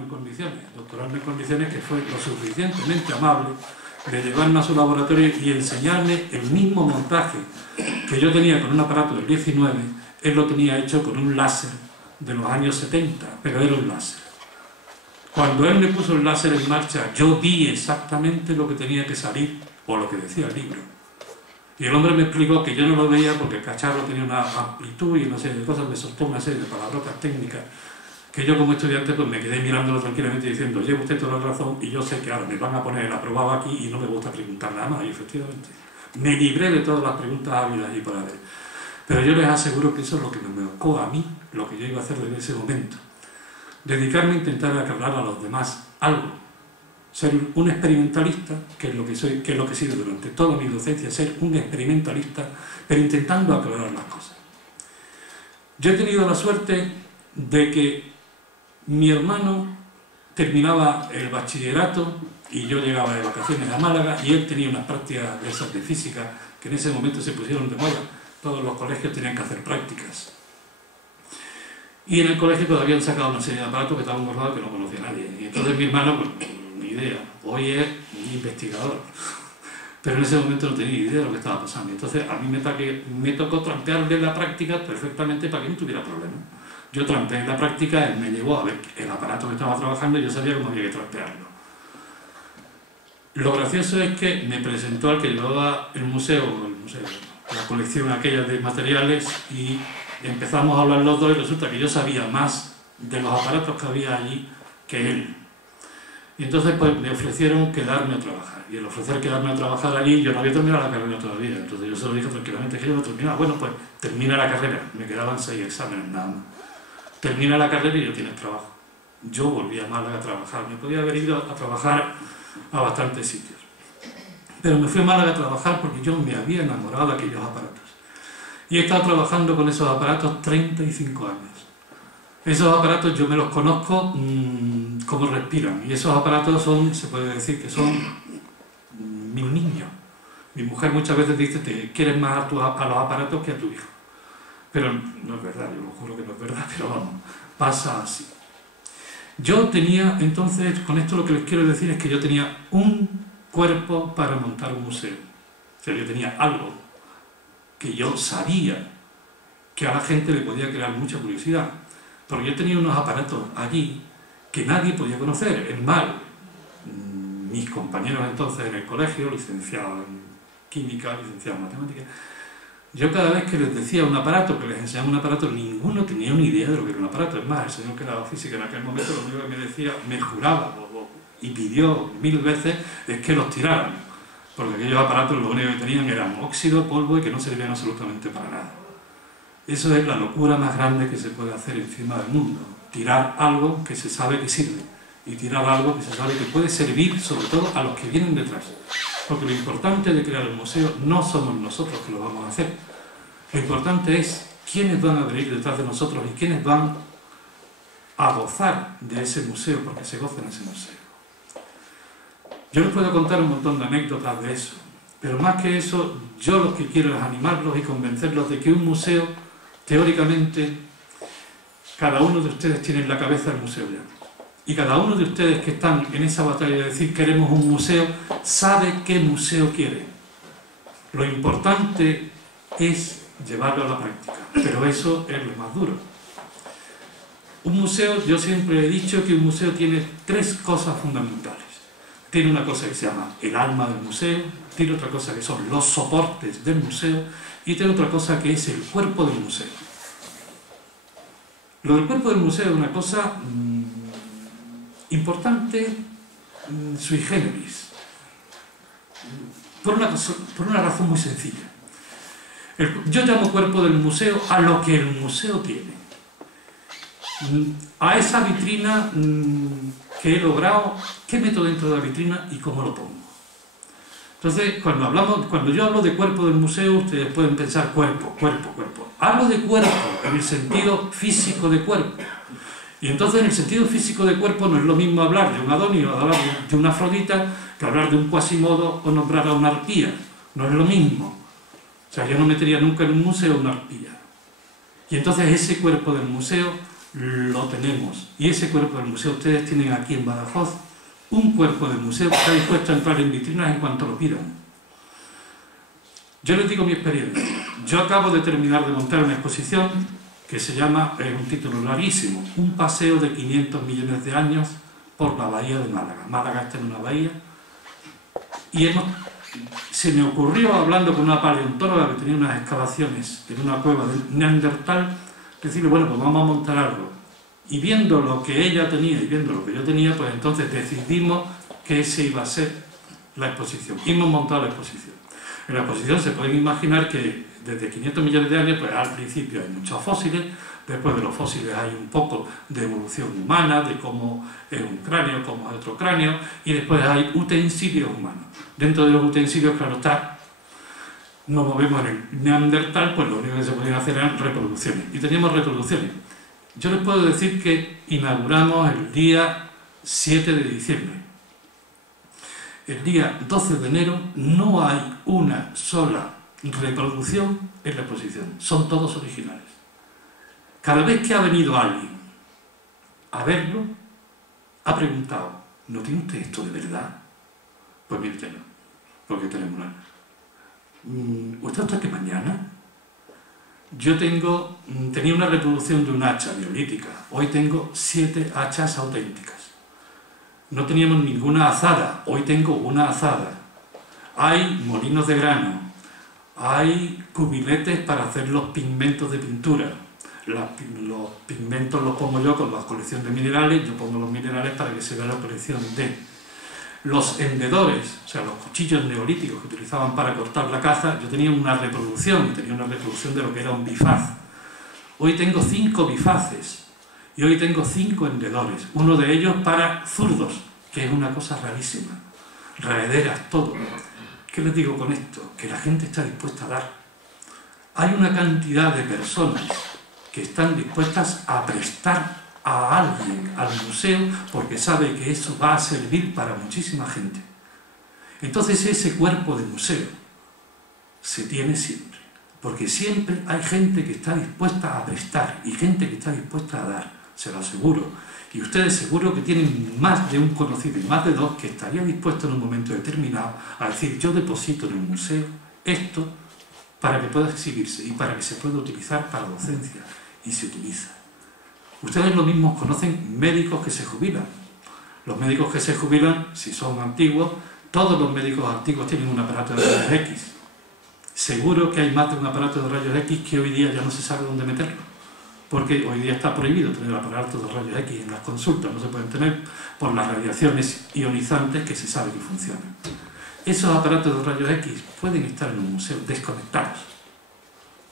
en condiciones, doctorarme en condiciones, que fue lo suficientemente amable de llevarme a su laboratorio y enseñarme el mismo montaje que yo tenía con un aparato del 19, él lo tenía hecho con un láser de los años 70, pero era un láser. Cuando él me puso el láser en marcha, yo vi exactamente lo que tenía que salir, o lo que decía el libro. Y el hombre me explicó que yo no lo veía porque el cacharro tenía una amplitud y una serie de cosas, me soltó una serie de palabrotas técnicas que yo como estudiante pues me quedé mirándolo tranquilamente diciendo, lleva usted toda la razón y yo sé que ahora me van a poner el aprobado aquí y no me gusta preguntar nada más. Y efectivamente me libré de todas las preguntas hábiles y por haber. Pero yo les aseguro que eso es lo que me evocó a mí, lo que yo iba a hacer desde ese momento. Dedicarme a intentar aclarar a los demás algo. Ser un experimentalista, que es lo que soy, que es lo que he sido durante toda mi docencia, ser un experimentalista, pero intentando aclarar las cosas. Yo he tenido la suerte de que mi hermano terminaba el bachillerato y yo llegaba de vacaciones a Málaga y él tenía unas prácticas de esas de física que en ese momento se pusieron de moda. Todos los colegios tenían que hacer prácticas. Y en el colegio todavía han sacado una serie de aparatos que estaban guardados que no conocía nadie. Y entonces mi hermano, pues, ni idea, hoy es investigador. Pero en ese momento no tenía ni idea de lo que estaba pasando. Entonces a mí me tocó trampearle la práctica perfectamente para que no tuviera problemas. Yo trampeé en la práctica, él me llevó a ver el aparato que estaba trabajando y yo sabía cómo había que trampearlo. Lo gracioso es que me presentó al que llevaba el museo, la colección aquella de materiales, y empezamos a hablar los dos y resulta que yo sabía más de los aparatos que había allí que él. Y entonces pues me ofrecieron quedarme a trabajar. Y el ofrecer quedarme a trabajar allí, yo no había terminado la carrera todavía. Entonces yo se lo dije tranquilamente que yo no terminaba. Bueno, pues termina la carrera. Me quedaban 6 exámenes nada más. Termina la carrera y ya tienes trabajo. Yo volví a Málaga a trabajar. Me podía haber ido a trabajar a bastantes sitios. Pero me fui a Málaga a trabajar porque yo me había enamorado de aquellos aparatos. Y he estado trabajando con esos aparatos 35 años. Esos aparatos yo me los conozco como respiran. Y esos aparatos son, se puede decir que son mis niños. Mi mujer muchas veces dice que quieres más a los aparatos que a tu hijo. Pero no es verdad, yo lo juro que no es verdad, pero vamos, pasa así. Yo tenía, entonces, con esto lo que les quiero decir es que yo tenía un cuerpo para montar un museo. O sea, yo tenía algo que yo sabía que a la gente le podía crear mucha curiosidad. Porque yo tenía unos aparatos allí que nadie podía conocer. Es más, mis compañeros entonces en el colegio, licenciados en química, licenciados en matemáticas, yo cada vez que les decía un aparato, que les enseñaba un aparato, ninguno tenía una idea de lo que era un aparato. Es más, el señor que daba física en aquel momento lo único que me decía, me juraba y pidió 1000 veces es que los tiraran. Porque aquellos aparatos lo único que tenían eran óxido, polvo y que no servían absolutamente para nada. Eso es la locura más grande que se puede hacer encima del mundo. Tirar algo que se sabe que sirve y tirar algo que se sabe que puede servir sobre todo a los que vienen detrás. Porque lo importante de crear el museo no somos nosotros que lo vamos a hacer. Lo importante es quiénes van a venir detrás de nosotros y quiénes van a gozar de ese museo, porque se goza en ese museo. Yo les puedo contar un montón de anécdotas de eso, pero más que eso, yo lo que quiero es animarlos y convencerlos de que un museo, teóricamente, cada uno de ustedes tiene en la cabeza el museo ya. Y cada uno de ustedes que están en esa batalla de decir queremos un museo, sabe qué museo quiere. Lo importante es llevarlo a la práctica, pero eso es lo más duro. Un museo, yo siempre he dicho que un museo tiene 3 cosas fundamentales. Tiene una cosa que se llama el alma del museo, tiene otra cosa que son los soportes del museo y tiene otra cosa que es el cuerpo del museo. Lo del cuerpo del museo es una cosa importante, sui generis, por una razón muy sencilla. Yo llamo cuerpo del museo a lo que el museo tiene, a esa vitrina que he logrado, qué meto dentro de la vitrina y cómo lo pongo. Entonces, cuando yo hablo de cuerpo del museo, ustedes pueden pensar cuerpo. Hablo de cuerpo en el sentido físico de cuerpo. Y entonces en el sentido físico de cuerpo no es lo mismo hablar de un Adonio, hablar de una Afrodita, que hablar de un Quasimodo o nombrar a una arpía. No es lo mismo. O sea, yo no metería nunca en un museo una arpía. Y entonces ese cuerpo del museo lo tenemos. Y ese cuerpo del museo, ustedes tienen aquí en Badajoz un cuerpo de museo que está dispuesto a entrar en vitrinas en cuanto lo pidan. Yo les digo mi experiencia. Yo acabo de terminar de montar una exposición que se llama, es un título larguísimo, Un paseo de 500 millones de años por la bahía de Málaga. Málaga está en una bahía. Y se me ocurrió, hablando con una paleontóloga que tenía unas excavaciones en una cueva de Neandertal, decirle, bueno, pues vamos a montar algo. Y viendo lo que ella tenía y viendo lo que yo tenía, pues entonces decidimos que esa iba a ser la exposición. Y hemos montado la exposición. En la exposición se pueden imaginar que desde 500 millones de años, pues al principio hay muchos fósiles, después de los fósiles hay un poco de evolución humana, de cómo es un cráneo, cómo es otro cráneo, y después hay utensilios humanos. Dentro de los utensilios, claro está, nos movemos en el Neandertal, pues lo único que se podían hacer eran reproducciones. Y teníamos reproducciones. Yo les puedo decir que inauguramos el día 7 de diciembre. El día 12 de enero no hay una sola reproducción en la exposición. Son todos originales. Cada vez que ha venido alguien a verlo, ha preguntado, ¿no tiene usted esto de verdad? Pues mire, no, porque tenemos una... ¿Usted está que mañana? Yo tenía una reproducción de un hacha neolítica. Hoy tengo 7 hachas auténticas. No teníamos ninguna azada. Hoy tengo una azada. Hay molinos de grano. Hay cubiletes para hacer los pigmentos de pintura. Los pigmentos los pongo yo con la colección de minerales. Yo pongo los minerales para que se vea la colección de... Los hendedores, o sea, los cuchillos neolíticos que utilizaban para cortar la caza, yo tenía una reproducción, de lo que era un bifaz. Hoy tengo 5 bifaces y hoy tengo 5 hendedores, uno de ellos para zurdos, que es una cosa rarísima. Raederas, todo. ¿Qué les digo con esto? Que la gente está dispuesta a dar. Hay una cantidad de personas que están dispuestas a prestar a alguien, al museo, porque sabe que eso va a servir para muchísima gente. Entonces ese cuerpo de museo se tiene siempre, porque siempre hay gente que está dispuesta a prestar y gente que está dispuesta a dar, se lo aseguro. Y ustedes seguro que tienen más de un conocido y más de 2 que estaría dispuesto en un momento determinado a decir, yo deposito en el museo esto para que pueda exhibirse y para que se pueda utilizar para docencia, y se utiliza. Ustedes lo mismo conocen médicos que se jubilan. Los médicos que se jubilan, si son antiguos, todos los médicos antiguos tienen un aparato de rayos X. Seguro que hay más de un aparato de rayos X que hoy día ya no se sabe dónde meterlo. Porque hoy día está prohibido tener aparatos de rayos X en las consultas, no se pueden tener por las radiaciones ionizantes que se sabe que funcionan. Esos aparatos de rayos X pueden estar en un museo desconectados.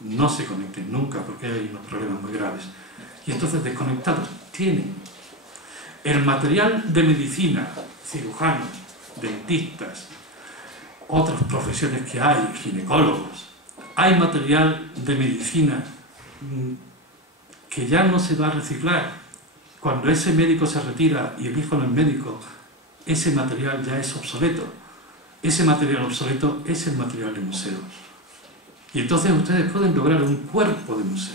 No se conecten nunca porque hay unos problemas muy graves. Y entonces desconectados tienen el material de medicina, cirujanos, dentistas, otras profesiones que hay, ginecólogos. Hay material de medicina que ya no se va a reciclar. Cuando ese médico se retira y el hijo no es médico, ese material ya es obsoleto. Ese material obsoleto es el material de museo. Y entonces ustedes pueden lograr un cuerpo de museo.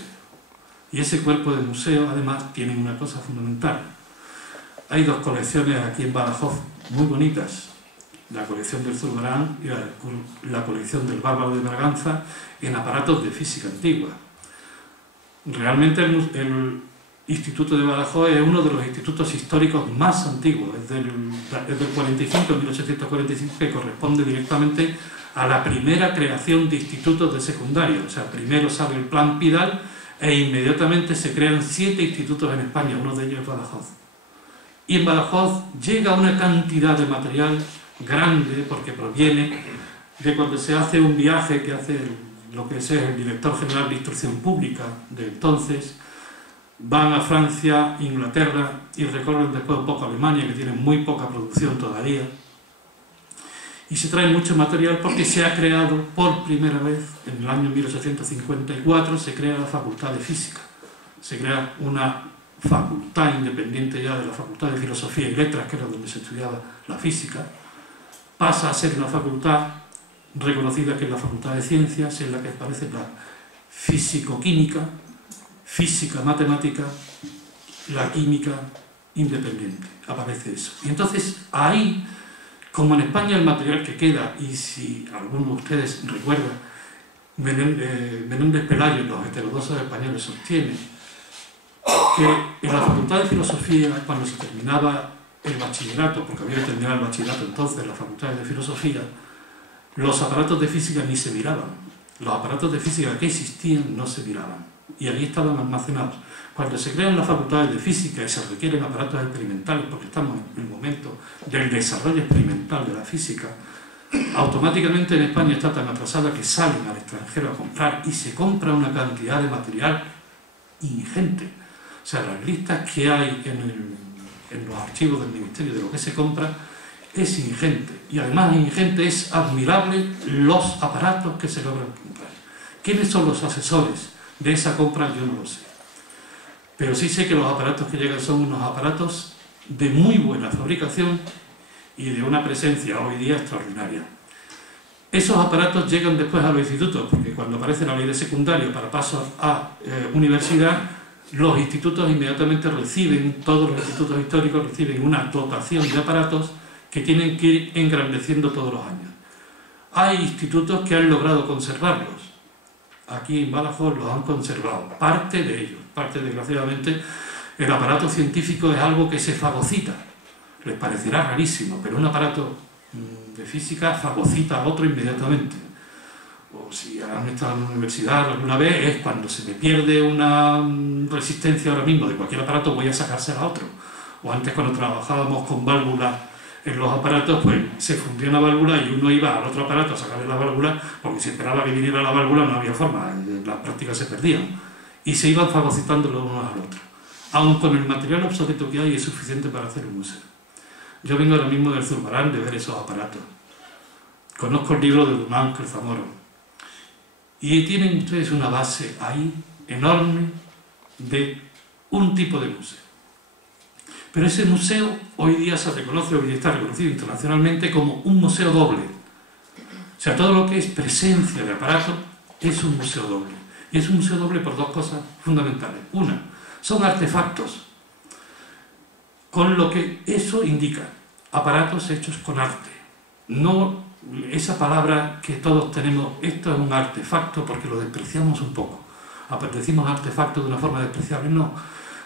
Y ese cuerpo de museo, además, tiene una cosa fundamental. Hay 2 colecciones aquí en Badajoz muy bonitas. La colección del Zurbarán y la colección del Bárbaro de Braganza en aparatos de física antigua. Realmente el Instituto de Badajoz es uno de los institutos históricos más antiguos. Es del 45, 1845, que corresponde directamente a la primera creación de institutos de secundaria. O sea, primero sale el Plan Pidal e inmediatamente se crean 7 institutos en España, uno de ellos es Badajoz. Y en Badajoz llega una cantidad de material grande, porque proviene de cuando se hace un viaje que hace lo que es el director general de Instrucción Pública de entonces, van a Francia, Inglaterra y recorren después un poco Alemania, que tiene muy poca producción todavía. Y se trae mucho material porque se ha creado por primera vez, en el año 1854, se crea la Facultad de Física. Se crea una facultad independiente ya de la Facultad de Filosofía y Letras, que era donde se estudiaba la física. Pasa a ser una facultad reconocida que es la Facultad de Ciencias, en la que aparece la físico-química, física-matemática la química independiente, aparece eso. Y entonces ahí, como en España el material que queda, y si alguno de ustedes recuerda, Menéndez Pelayo en Los heterodoxos españoles sostiene que en la Facultad de Filosofía, cuando se terminaba el bachillerato, porque había que terminar el bachillerato entonces, las facultades de filosofía, los aparatos de física ni se miraban. Los aparatos de física que existían no se miraban. Y ahí estaban almacenados. Cuando se crean las facultades de física y se requieren aparatos experimentales, porque estamos en el momento del desarrollo experimental de la física, automáticamente en España está tan atrasada que salen al extranjero a comprar y se compra una cantidad de material ingente. O sea, las listas que hay en los archivos del Ministerio de lo que se compra es ingente. Y además ingente, es admirable los aparatos que se logran comprar. ¿Quiénes son los asesores de esa compra? Yo no lo sé. Pero sí sé que los aparatos que llegan son unos aparatos de muy buena fabricación y de una presencia hoy día extraordinaria. Esos aparatos llegan después a los institutos, porque cuando aparece la ley de secundario para paso a universidad, los institutos inmediatamente reciben, todos los institutos históricos reciben una dotación de aparatos que tienen que ir engrandeciendo todos los años. Hay institutos que han logrado conservarlos. Aquí en Badajoz los han conservado, parte de ellos. Parte, desgraciadamente, el aparato científico es algo que se fagocita. Les parecerá rarísimo, pero un aparato de física fagocita a otro inmediatamente. O si han estado en la universidad alguna vez, es cuando se me pierde una resistencia ahora mismo de cualquier aparato, voy a sacársela a otro. O antes, cuando trabajábamos con válvulas en los aparatos, pues se fundía una válvula y uno iba al otro aparato a sacarle la válvula, porque si esperaba que viniera la válvula no había forma, las prácticas se perdían. Y se iban fagocitando los unos al otro. Aun con el material obsoleto que hay, es suficiente para hacer un museo. Yo vengo ahora mismo del Zurbarán de ver esos aparatos. Conozco el libro de Dumán, Zamora. Y tienen ustedes una base ahí enorme de un tipo de museo. Pero ese museo hoy día se reconoce, hoy día está reconocido internacionalmente como un museo doble. O sea, todo lo que es presencia de aparato es un museo doble. Y es un museo doble por dos cosas fundamentales. Una, son artefactos, con lo que eso indica, aparatos hechos con arte. No esa palabra que todos tenemos, esto es un artefacto, porque lo despreciamos un poco. Decimos artefacto de una forma despreciable, no.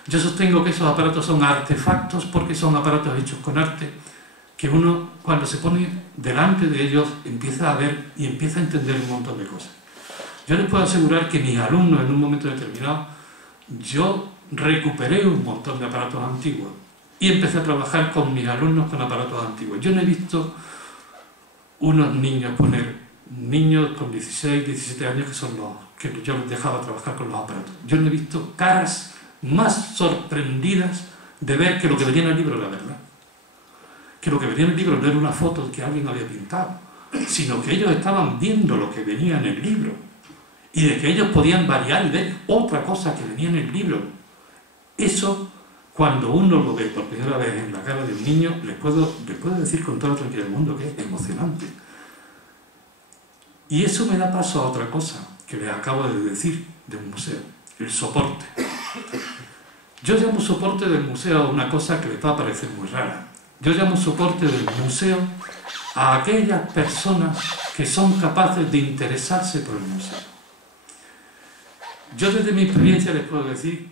Yo sostengo que esos aparatos son artefactos porque son aparatos hechos con arte, que uno, cuando se pone delante de ellos, empieza a ver y empieza a entender un montón de cosas. Yo les puedo asegurar que mis alumnos, en un momento determinado, yo recuperé un montón de aparatos antiguos y empecé a trabajar con mis alumnos con aparatos antiguos. Yo no he visto unos niños con 16, 17 años, que son los que yo les dejaba trabajar con los aparatos. Yo no he visto caras más sorprendidas de ver que lo que venía en el libro era verdad. Que lo que venía en el libro no era una foto que alguien había pintado, sino que ellos estaban viendo lo que venía en el libro y de que ellos podían variar y ver otra cosa que venía en el libro. Eso, cuando uno lo ve por primera vez en la cara de un niño, les puedo decir con toda la tranquilidad del mundo que es emocionante. Y eso me da paso a otra cosa que les acabo de decir de un museo, el soporte. Yo llamo soporte del museo a una cosa que les va a parecer muy rara. Yo llamo soporte del museo a aquellas personas que son capaces de interesarse por el museo. Yo desde mi experiencia les puedo decir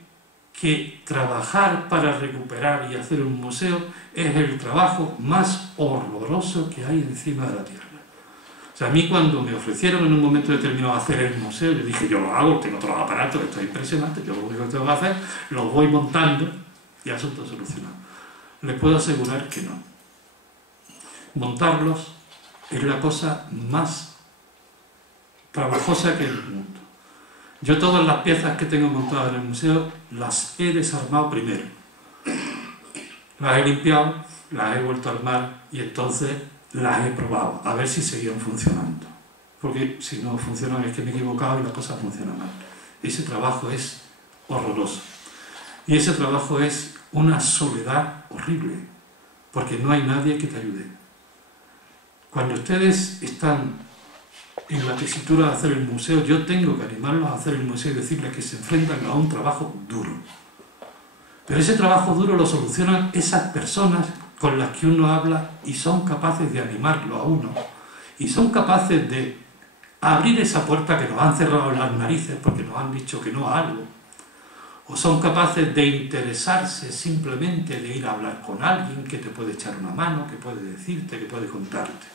que trabajar para recuperar y hacer un museo es el trabajo más horroroso que hay encima de la tierra. O sea, a mí cuando me ofrecieron en un momento determinado hacer el museo, yo dije, yo lo hago, tengo todos los aparatos, esto es impresionante, yo lo único que tengo que hacer, los voy montando y asunto solucionado. Les puedo asegurar que no. Montarlos es la cosa más trabajosa que hay en el mundo. Yo todas las piezas que tengo montadas en el museo las he desarmado primero. Las he limpiado, las he vuelto a armar y entonces las he probado a ver si seguían funcionando. Porque si no funcionan es que me he equivocado y la cosa funciona mal. Ese trabajo es horroroso. Y ese trabajo es una soledad horrible, porque no hay nadie que te ayude. Cuando ustedes están en la tesitura de hacer el museo, yo tengo que animarlos a hacer el museo y decirles que se enfrentan a un trabajo duro. Pero ese trabajo duro lo solucionan esas personas con las que uno habla y son capaces de animarlo a uno. Y son capaces de abrir esa puerta que nos han cerrado en las narices porque nos han dicho que no a algo. O son capaces de interesarse simplemente, de ir a hablar con alguien que te puede echar una mano, que puede decirte, que puede contarte.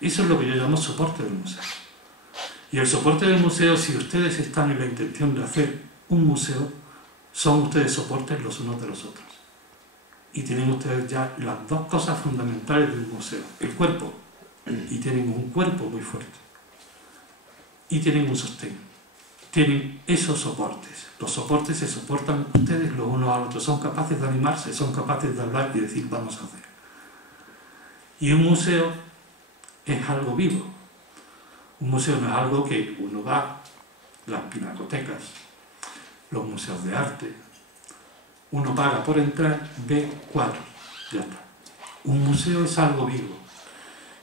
Eso es lo que yo llamo soporte del museo. Y el soporte del museo, si ustedes están en la intención de hacer un museo, son ustedes soportes los unos de los otros. Y tienen ustedes ya las dos cosas fundamentales del museo. El cuerpo. Y tienen un cuerpo muy fuerte. Y tienen un sostén. Tienen esos soportes. Los soportes se soportan ustedes los unos a los otros. Son capaces de animarse, son capaces de hablar y decir vamos a hacer. Y un museo es algo vivo. Un museo no es algo que uno va, las pinacotecas, los museos de arte, uno paga por entrar, ve cuadros, ya está. Un museo es algo vivo.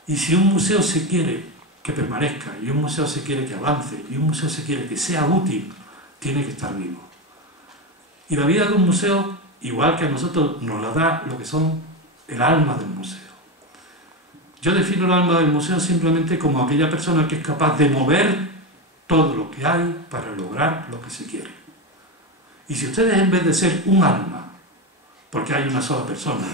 Y si un museo se quiere que permanezca, y un museo se quiere que avance, y un museo se quiere que sea útil, tiene que estar vivo. Y la vida de un museo, igual que a nosotros, nos la da lo que son el alma del museo. Yo defino el alma del museo simplemente como aquella persona que es capaz de mover todo lo que hay para lograr lo que se quiere. Y si ustedes, en vez de ser un alma, porque hay una sola persona,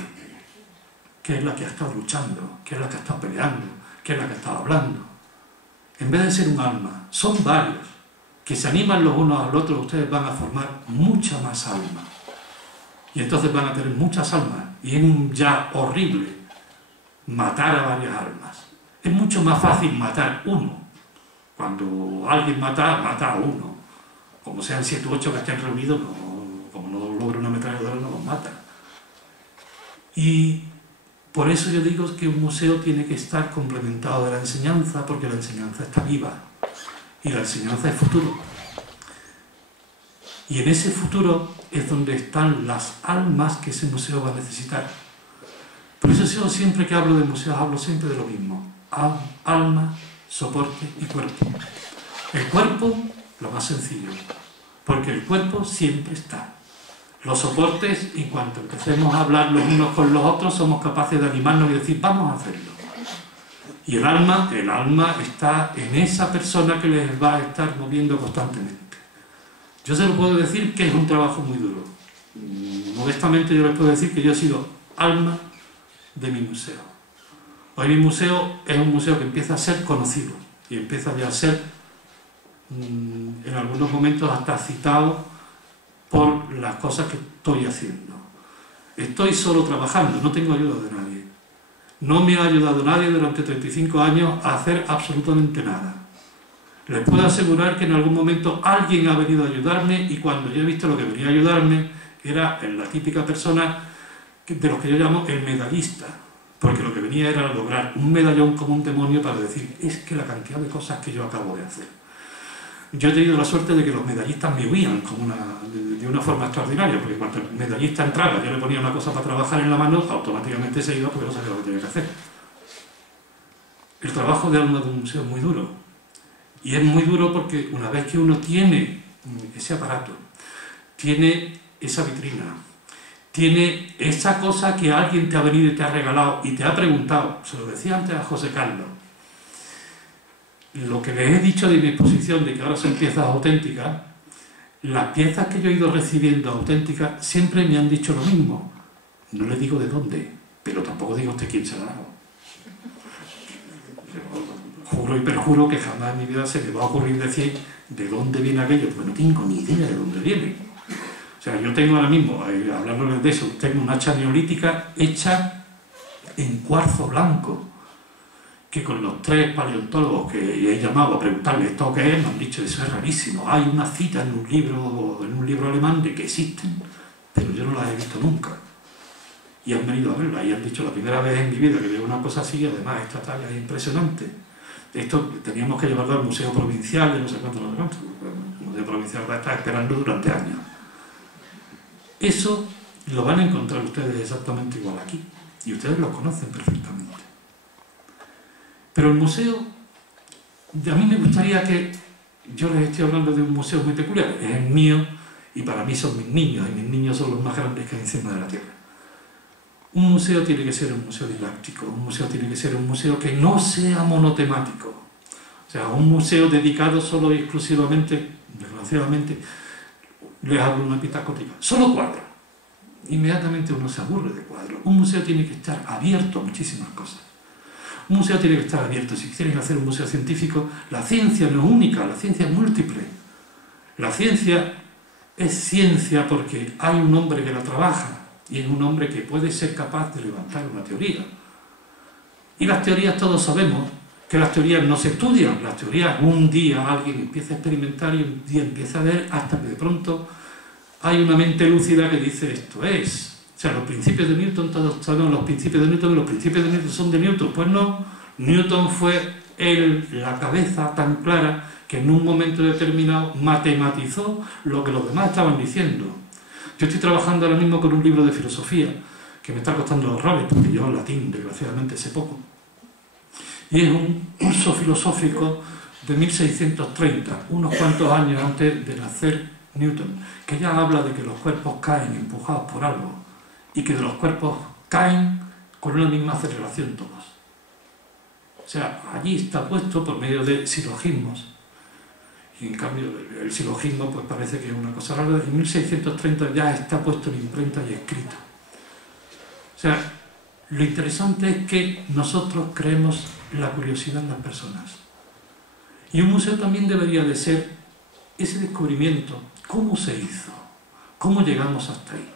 que es la que ha estado luchando, que es la que ha estado peleando, que es la que ha estado hablando, en vez de ser un alma, son varios, que se animan los unos al otro, ustedes van a formar mucha más alma. Y entonces van a tener muchas almas. Y es ya horrible matar a varias almas. Es mucho más fácil matar uno. Cuando alguien mata a uno. Como sean 7 u 8 que estén reunidos, como no logra una ametralladora, no los mata. Y por eso yo digo que un museo tiene que estar complementado de la enseñanza, porque la enseñanza está viva. Y la enseñanza es futuro. Y en ese futuro es donde están las almas que ese museo va a necesitar. Por eso yo siempre que hablo de museos, hablo siempre de lo mismo. Alma, soporte y cuerpo. El cuerpo, lo más sencillo, porque el cuerpo siempre está. Los soportes, en cuanto empecemos a hablar los unos con los otros, somos capaces de animarnos y decir, vamos a hacerlo. Y el alma está en esa persona que les va a estar moviendo constantemente. Yo se lo puedo decir que es un trabajo muy duro. Modestamente yo les puedo decir que yo he sido alma de mi museo. Hoy mi museo es un museo que empieza a ser conocido y empieza ya a ser, en algunos momentos, hasta citado por las cosas que estoy haciendo. Estoy solo trabajando, no tengo ayuda de nadie. No me ha ayudado nadie durante 35 años a hacer absolutamente nada. Les puedo asegurar que en algún momento alguien ha venido a ayudarme y cuando yo he visto lo que venía a ayudarme era la típica persona de los que yo llamo el medallista, porque lo que venía era lograr un medallón como un demonio para decir, es que la cantidad de cosas que yo acabo de hacer. Yo he tenido la suerte de que los medallistas me huían de una forma extraordinaria, porque cuando el medallista entraba, yo le ponía una cosa para trabajar en la mano, automáticamente se iba porque no sabía lo que tenía que hacer. El trabajo de alma de un museo es muy duro. Y es muy duro porque una vez que uno tiene ese aparato, tiene esa vitrina, tiene esa cosa que alguien te ha venido y te ha regalado y te ha preguntado, se lo decía antes a José Carlos, lo que les he dicho de mi exposición, de que ahora son piezas auténticas, las piezas que yo he ido recibiendo auténticas siempre me han dicho lo mismo. No le digo de dónde, pero tampoco digo usted quién se la ha dado. Juro y perjuro que jamás en mi vida se me va a ocurrir decir de dónde viene aquello, pues no tengo ni idea de dónde viene. O sea, yo tengo ahora mismo, hablándoles de eso, tengo una hacha neolítica hecha en cuarzo blanco, que con los 3 paleontólogos que he llamado a preguntarles esto qué es, me han dicho eso es rarísimo. Hay una cita en un libro alemán de que existen, pero yo no las he visto nunca. Y han venido a verla y han dicho la primera vez en mi vida que veo una cosa así, además esta talla es impresionante. Esto teníamos que llevarlo al Museo Provincial de no sé cuánto, no sé cuánto. El Museo Provincial va a estar esperando durante años. Eso lo van a encontrar ustedes exactamente igual aquí. Y ustedes lo conocen perfectamente. Pero el museo, a mí me gustaría que, yo les estoy hablando de un museo muy peculiar, es el mío, y para mí son mis niños, y mis niños son los más grandes que hay encima de la tierra. Un museo tiene que ser un museo didáctico, un museo tiene que ser un museo que no sea monotemático. O sea, un museo dedicado solo y exclusivamente, desgraciadamente, les hablo una pitacótica, solo cuadros. Inmediatamente uno se aburre de cuadros. Un museo tiene que estar abierto a muchísimas cosas. Un museo tiene que estar abierto. Si quieren hacer un museo científico, la ciencia no es única, la ciencia es múltiple. La ciencia es ciencia porque hay un hombre que la trabaja y es un hombre que puede ser capaz de levantar una teoría. Y las teorías todos sabemos que las teorías no se estudian. Las teorías un día alguien empieza a experimentar y un día empieza a ver hasta que de pronto hay una mente lúcida que dice esto es. O sea, los principios de Newton, todos sabemos los principios de Newton, y los principios de Newton son de Newton. Pues no, Newton fue la cabeza tan clara que en un momento determinado matematizó lo que los demás estaban diciendo. Yo estoy trabajando ahora mismo con un libro de filosofía que me está costando horrores, porque yo latín, desgraciadamente, sé poco. Y es un curso filosófico de 1630, unos cuantos años antes de nacer Newton, que ya habla de que los cuerpos caen empujados por algo y que de los cuerpos caen con una misma aceleración todos. O sea, allí está puesto por medio de silogismos. Y en cambio el silogismo pues parece que es una cosa rara. En 1630 ya está puesto en imprenta y escrito. O sea, lo interesante es que nosotros creemos la curiosidad en las personas. Y un museo también debería de ser ese descubrimiento. ¿Cómo se hizo? ¿Cómo llegamos hasta ahí?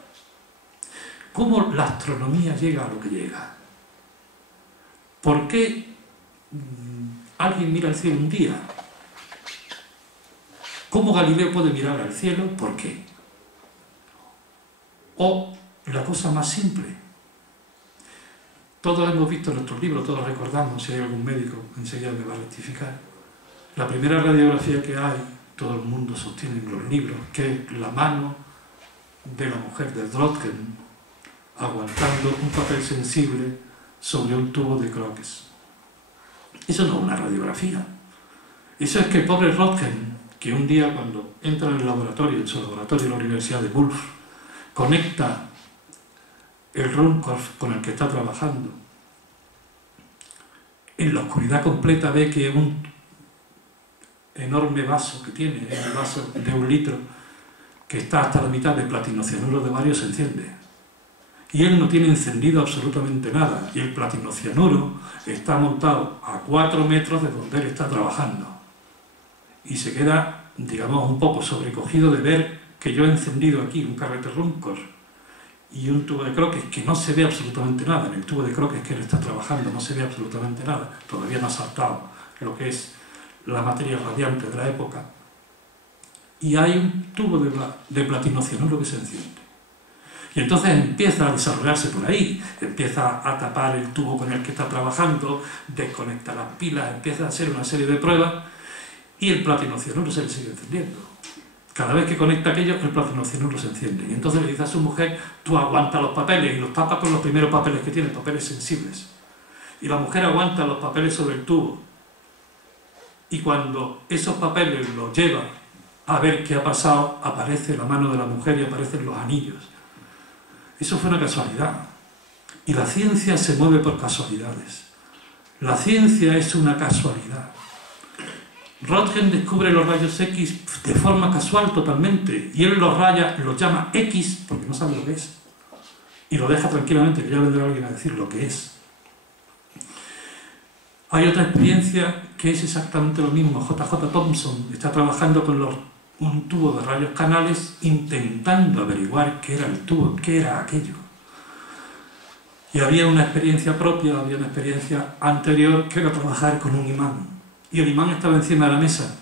¿Cómo la astronomía llega a lo que llega? ¿Por qué alguien mira al cielo un día? ¿Cómo Galileo puede mirar al cielo? ¿Por qué? O la cosa más simple. Todos hemos visto en nuestros libros, todos recordamos, si hay algún médico enseguida me va a rectificar. La primera radiografía que hay, todo el mundo sostiene en los libros, que es la mano de la mujer de Röntgen aguantando un papel sensible sobre un tubo de Crookes. Eso no es una radiografía. Eso es que el pobre Röntgen, que un día cuando entra en el laboratorio, en su laboratorio de la Universidad de Wulf, conecta el Ruhmkorff con el que está trabajando. En la oscuridad completa ve que un enorme vaso que tiene, es un vaso de 1 litro, que está hasta la mitad de platinocianuro de bario, se enciende. Y él no tiene encendido absolutamente nada. Y el platinocianuro está montado a 4 metros de donde él está trabajando. Y se queda, digamos, un poco sobrecogido de ver que yo he encendido aquí un carrete Ruhmkorff y un tubo de Crookes que no se ve absolutamente nada. En el tubo de Crookes que él está trabajando no se ve absolutamente nada. Todavía no ha saltado lo que es la materia radiante de la época. Y hay un tubo de platinocianuro que se enciende. Y entonces empieza a desarrollarse por ahí, empieza a tapar el tubo con el que está trabajando, desconecta las pilas, empieza a hacer una serie de pruebas y el platinocianuro se le sigue encendiendo. Cada vez que conecta aquello, el platinocianuro se enciende. Y entonces le dice a su mujer, tú aguanta los papeles y los tapas con los primeros papeles que tiene, papeles sensibles. Y la mujer aguanta los papeles sobre el tubo. Y cuando esos papeles los lleva a ver qué ha pasado, aparece la mano de la mujer y aparecen los anillos. Eso fue una casualidad. Y la ciencia se mueve por casualidades. La ciencia es una casualidad. Röntgen descubre los rayos X de forma casual totalmente. Y él los raya, los llama X, porque no sabe lo que es. Y lo deja tranquilamente, que ya vendrá alguien a decir lo que es. Hay otra experiencia que es exactamente lo mismo. J.J. Thomson está trabajando con un tubo de rayos canales intentando averiguar qué era el tubo, qué era aquello. Y había una experiencia propia, había una experiencia anterior que era trabajar con un imán. Y el imán estaba encima de la mesa.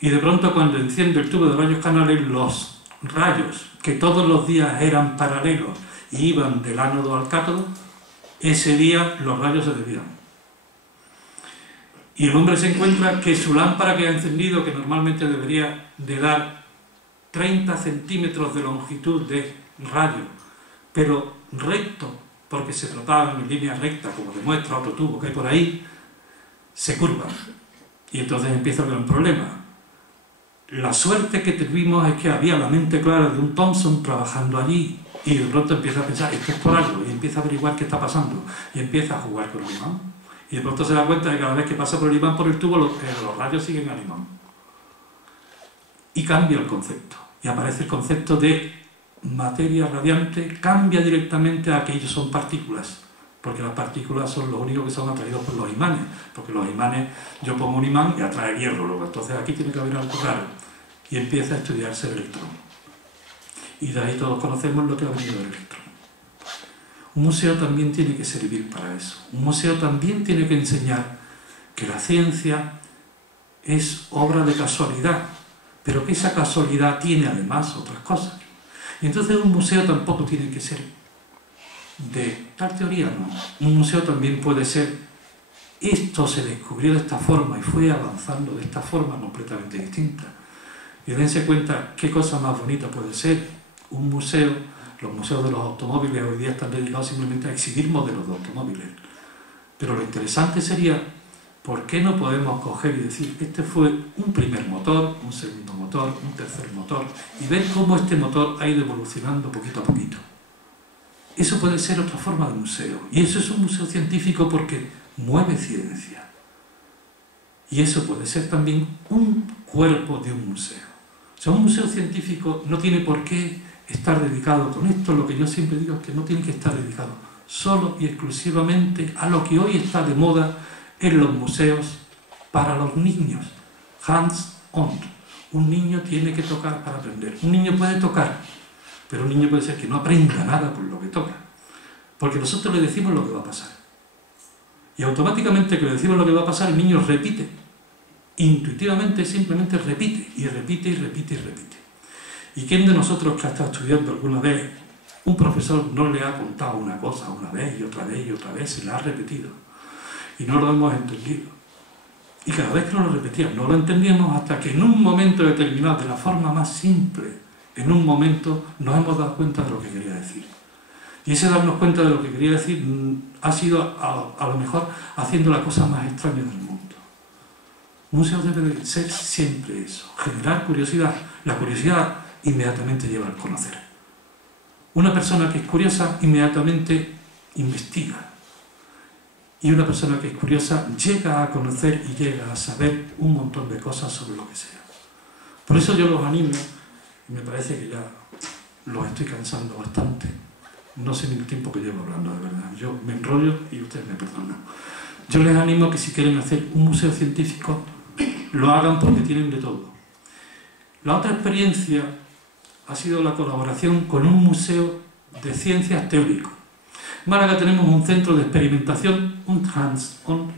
Y de pronto cuando enciende el tubo de rayos canales, los rayos, que todos los días eran paralelos y iban del ánodo al cátodo, ese día los rayos se desvían. Y el hombre se encuentra que su lámpara que ha encendido, que normalmente debería de dar 30 centímetros de longitud de rayo, pero recto, porque se trataba en línea recta, como demuestra otro tubo que hay por ahí, se curva. Y entonces empieza el gran problema. La suerte que tuvimos es que había la mente clara de un Thomson trabajando allí y de pronto empieza a pensar, esto es por algo, y empieza a averiguar qué está pasando y empieza a jugar con el imán. Y de pronto se da cuenta de que cada vez que pasa por el imán, por el tubo, los rayos siguen al imán. Y cambia el concepto. Y aparece el concepto de materia radiante, cambia directamente a que ellos son partículas. Porque las partículas son los únicos que son atraídos por los imanes. Porque los imanes, yo pongo un imán y atrae hierro. Luego, entonces aquí tiene que haber algo raro. Y empieza a estudiarse el electrón. Y de ahí todos conocemos lo que ha venido del electrón. Un museo también tiene que servir para eso. Un museo también tiene que enseñar que la ciencia es obra de casualidad, pero que esa casualidad tiene además otras cosas. Y entonces un museo tampoco tiene que ser de tal teoría, no. Un museo también puede ser, esto se descubrió de esta forma y fue avanzando de esta forma completamente distinta. Y dense cuenta qué cosa más bonita puede ser un museo. Los museos de los automóviles hoy día están dedicados simplemente a exhibir modelos de automóviles. Pero lo interesante sería, ¿por qué no podemos coger y decir, este fue un primer motor, un segundo motor, un tercer motor, y ver cómo este motor ha ido evolucionando poquito a poquito? Eso puede ser otra forma de museo. Y eso es un museo científico porque mueve ciencia. Y eso puede ser también un cuerpo de un museo. O sea, un museo científico no tiene por qué estar dedicado con esto. Lo que yo siempre digo es que no tiene que estar dedicado solo y exclusivamente a lo que hoy está de moda en los museos para los niños. Hands-on. Un niño tiene que tocar para aprender. Un niño puede tocar, pero un niño puede ser que no aprenda nada por lo que toca. Porque nosotros le decimos lo que va a pasar. Y automáticamente que le decimos lo que va a pasar, el niño repite. Intuitivamente simplemente repite, y repite, y repite, y repite. ¿Y quién de nosotros que ha estado estudiando alguna vez, un profesor no le ha contado una cosa una vez y otra vez y otra vez, se la ha repetido? Y no lo hemos entendido. Y cada vez que nos lo repetían, no lo entendíamos hasta que en un momento determinado, de la forma más simple, en un momento nos hemos dado cuenta de lo que quería decir. Y ese darnos cuenta de lo que quería decir ha sido a lo mejor haciendo la cosa más extraña del mundo. Un museo debe de ser siempre eso, generar curiosidad. La curiosidad inmediatamente lleva al conocer. Una persona que es curiosa inmediatamente investiga. Y una persona que es curiosa llega a conocer y llega a saber un montón de cosas sobre lo que sea. Por eso yo los animo, y me parece que ya los estoy cansando bastante. No sé ni el tiempo que llevo hablando, de verdad. Yo me enrollo y ustedes me perdonan. Yo les animo que si quieren hacer un museo científico, lo hagan porque tienen de todo. La otra experiencia ha sido la colaboración con un museo de ciencias teórico. En Málaga tenemos un centro de experimentación, un hands-on,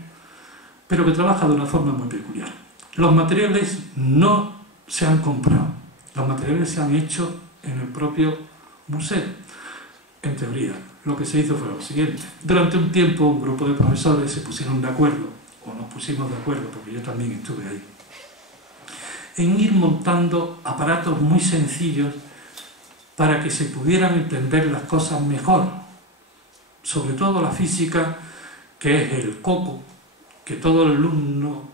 pero que trabaja de una forma muy peculiar. Los materiales no se han comprado, los materiales se han hecho en el propio museo. En teoría, lo que se hizo fue lo siguiente. Durante un tiempo un grupo de profesores se pusieron de acuerdo, o nos pusimos de acuerdo, porque yo también estuve ahí, en ir montando aparatos muy sencillos para que se pudieran entender las cosas mejor. Sobre todo la física, que es el coco, que todo el alumno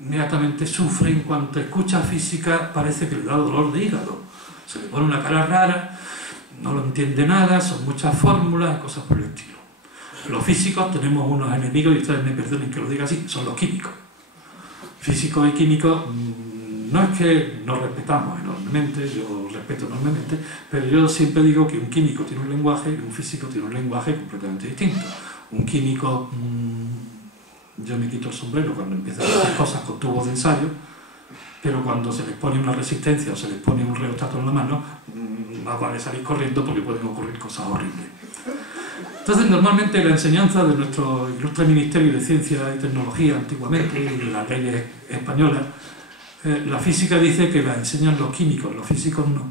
inmediatamente sufre en cuanto escucha física, parece que le da dolor de hígado. Se le pone una cara rara, no lo entiende nada, son muchas fórmulas y cosas por el estilo. Los físicos tenemos unos enemigos, y ustedes me perdonen que lo diga así, son los químicos. Físicos y químicos, no es que nos respetamos enormemente, yo respeto enormemente, pero yo siempre digo que un químico tiene un lenguaje y un físico tiene un lenguaje completamente distinto. Un químico, yo me quito el sombrero cuando empiezan a hacer cosas con tubos de ensayo, pero cuando se les pone una resistencia o se les pone un reostato en la mano, más vale salir corriendo porque pueden ocurrir cosas horribles. Entonces, normalmente la enseñanza de nuestro ilustre Ministerio de Ciencia y Tecnología, antiguamente, y las leyes españolas, la física dice que la enseñan los químicos, los físicos no.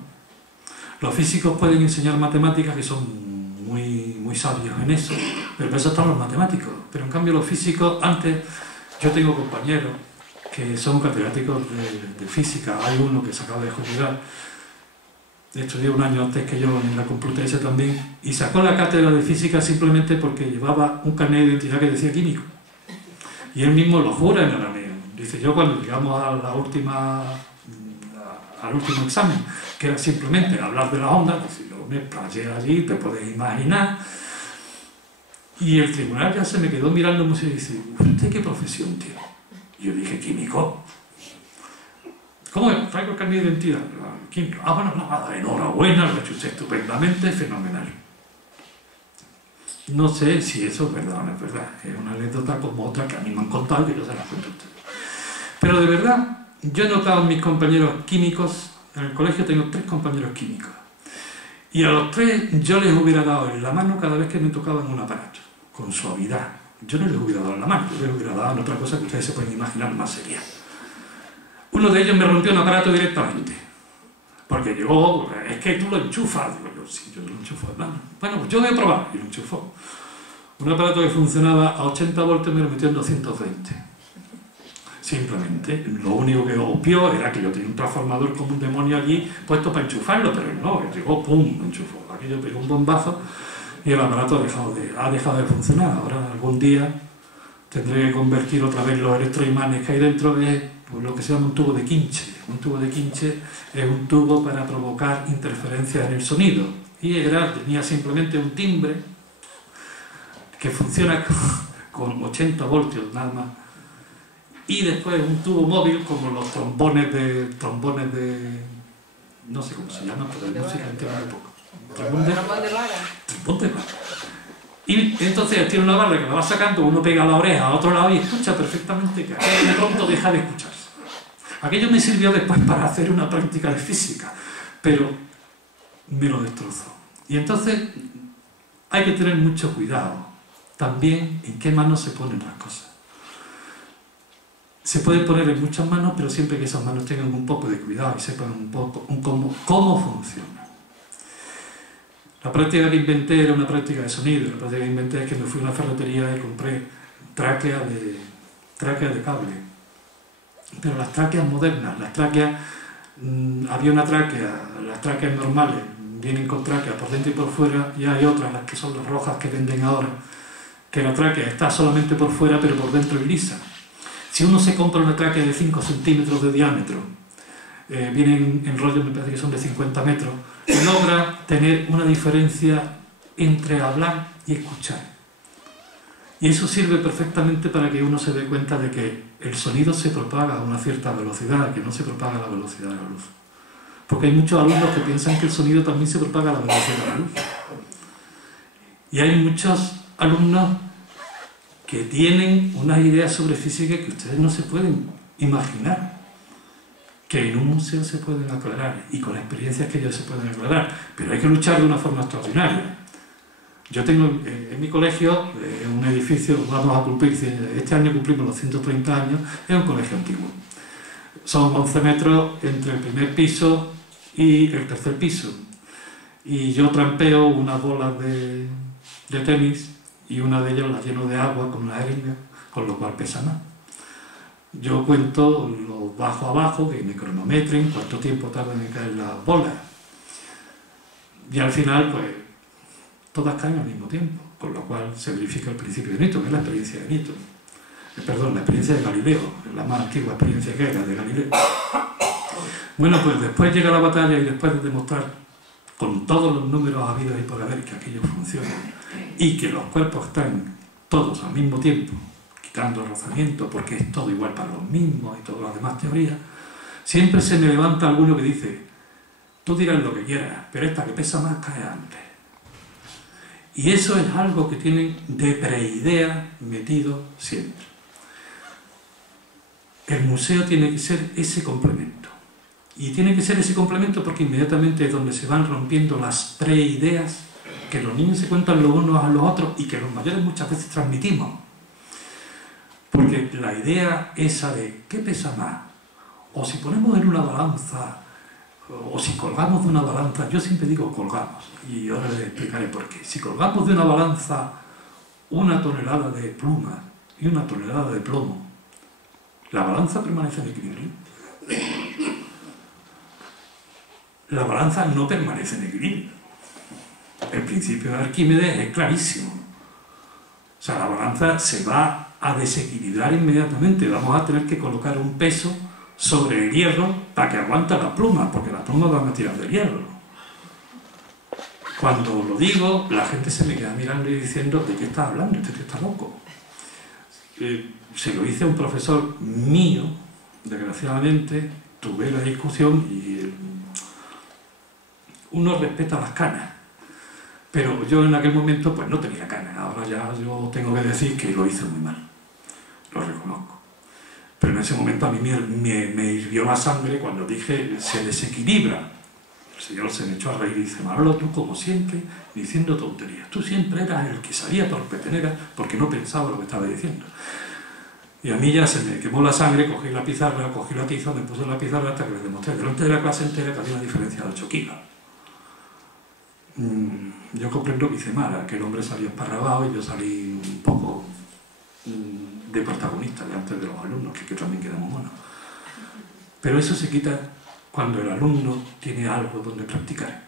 Los físicos pueden enseñar matemáticas, que son muy sabios en eso, pero para eso están los matemáticos. Pero en cambio los físicos, antes, yo tengo compañeros que son catedráticos de física, hay uno que se acaba de jubilar, estudió un año antes que yo en la Complutense también, y sacó la cátedra de física simplemente porque llevaba un carnet de identidad que decía químico. Y él mismo lo jura en arameo. Dice, yo cuando llegamos a la última al último examen, que era simplemente hablar de las ondas, que si yo me playé allí, te puedes imaginar. Y el tribunal ya se me quedó mirando el museo y dice, ¿usted qué profesión tiene? Y yo dije, químico. ¿Cómo es? Traigo el carnet de identidad. Químico. Ah, bueno, nada, enhorabuena, lo ha hecho usted estupendamente, fenomenal. No sé si eso es verdad o no es verdad. Es una anécdota como otra que a mí me han contado y que yo se las cuento a ustedes. Pero de verdad, yo he notado en mis compañeros químicos, en el colegio tengo 3 compañeros químicos, y a los 3 yo les hubiera dado en la mano cada vez que me tocaban un aparato, con suavidad. Yo no les hubiera dado en la mano, yo les hubiera dado en otra cosa que ustedes se pueden imaginar más seria. Uno de ellos me rompió un aparato directamente, porque llegó, es que tú lo enchufas. Digo yo, sí, yo lo enchufo, hermano. Bueno, pues yo voy a probar, y lo enchufó. Un aparato que funcionaba a 80 voltios me lo metió en 220. Simplemente, lo único que obvió era que yo tenía un transformador como un demonio allí puesto para enchufarlo, pero él no, él llegó, pum, lo enchufó. Aquello pegó un bombazo y el aparato ha dejado de funcionar. Ahora, algún día, tendré que convertir otra vez los electroimanes que hay dentro en lo que se llama un tubo de Kinche. Un tubo de Kinche es un tubo para provocar interferencias en el sonido. Y tenía simplemente un timbre que funciona con 80 voltios nada más. Y después un tubo móvil como los trombones de no sé cómo se llama, pero de música entiendo muy poco. Trombón de vara. Y entonces tiene una barra que la va sacando, uno pega la oreja a otro lado y escucha perfectamente, que aquello de pronto deja de escucharse. Aquello me sirvió después para hacer una práctica de física, pero me lo destrozó. Y entonces hay que tener mucho cuidado también en qué manos se ponen las cosas. Se puede poner en muchas manos, pero siempre que esas manos tengan un poco de cuidado y sepan un poco cómo funciona. La práctica que inventé era una práctica de sonido. La práctica que inventé es que me fui a una ferretería y compré tráqueas de cable. Pero las tráqueas modernas, había una tráquea, las tráqueas normales vienen con tráqueas por dentro y por fuera, y hay otras, las que son las rojas que venden ahora, que la tráquea está solamente por fuera, pero por dentro es lisa. Si uno se compra una tráquea de 5 centímetros de diámetro, vienen en rollos, me parece que son de 50 metros, logra tener una diferencia entre hablar y escuchar. Y eso sirve perfectamente para que uno se dé cuenta de que el sonido se propaga a una cierta velocidad, que no se propaga a la velocidad de la luz. Porque hay muchos alumnos que piensan que el sonido también se propaga a la velocidad de la luz. Y hay muchos alumnos que tienen unas ideas sobre física que ustedes no se pueden imaginar, que en un museo se pueden aclarar y con experiencias que ellos se pueden aclarar, pero hay que luchar de una forma extraordinaria. Yo tengo en mi colegio un edificio, vamos a cumplir, este año cumplimos los 130 años, es un colegio antiguo. Son 11 metros entre el primer piso y el tercer piso. Y yo trampeo unas bolas de tenis y una de ellas la lleno de agua con una jeringa, con lo cual pesa más. Yo cuento lo bajo abajo, que me cronometren, cuánto tiempo tardan en caer las bolas. Y al final, pues, todas caen al mismo tiempo, con lo cual se verifica el principio de Newton, que es la experiencia de Newton. Perdón, la experiencia de Galileo, la más antigua experiencia que hay, la de Galileo. Bueno, pues después llega la batalla y después de demostrar con todos los números habidos y por haber que aquello funciona y que los cuerpos están todos al mismo tiempo, quitando el rozamiento porque es todo igual para los mismos y todas las demás teorías, siempre se me levanta alguno que dice, tú dirás lo que quieras, pero esta que pesa más cae antes. Y eso es algo que tienen de preidea metido siempre. El museo tiene que ser ese complemento. Y tiene que ser ese complemento porque inmediatamente es donde se van rompiendo las preideas que los niños se cuentan los unos a los otros y que los mayores muchas veces transmitimos. Porque la idea esa de ¿qué pesa más? O si ponemos en una balanza, o si colgamos de una balanza, yo siempre digo colgamos, y ahora les explicaré por qué. Si colgamos de una balanza 1 tonelada de pluma y 1 tonelada de plomo, la balanza permanece en equilibrio. La balanza no permanece en equilibrio. El principio de Arquímedes es clarísimo. O sea, la balanza se va a desequilibrar inmediatamente. Vamos a tener que colocar un peso sobre el hierro para que aguante la pluma, porque la pluma va a tirar del hierro. Cuando lo digo, la gente se me queda mirando y diciendo, ¿de qué estás hablando? Este tío está loco. Se lo hice a un profesor mío, desgraciadamente, tuve la discusión y uno respeta las canas. Pero yo en aquel momento pues no tenía canas. Ahora ya yo tengo que decir que lo hice muy mal. Lo reconozco. Pero en ese momento a mí me hirvió la sangre cuando dije, se desequilibra. El señor se me echó a reír y dice, Manolo, tú como siempre, diciendo tonterías. Tú siempre eras el que salía por petenera porque no pensaba lo que estaba diciendo. Y a mí ya se me quemó la sangre, cogí la pizarra, cogí la tiza, me puse en la pizarra hasta que les demostré delante de la clase entera que había una diferencia de 8 kilos. Yo comprendo que hice mal, que el hombre salió esparrabado y yo salí un poco de protagonista delante de los alumnos, que también quedamos monos. Pero eso se quita cuando el alumno tiene algo donde practicar,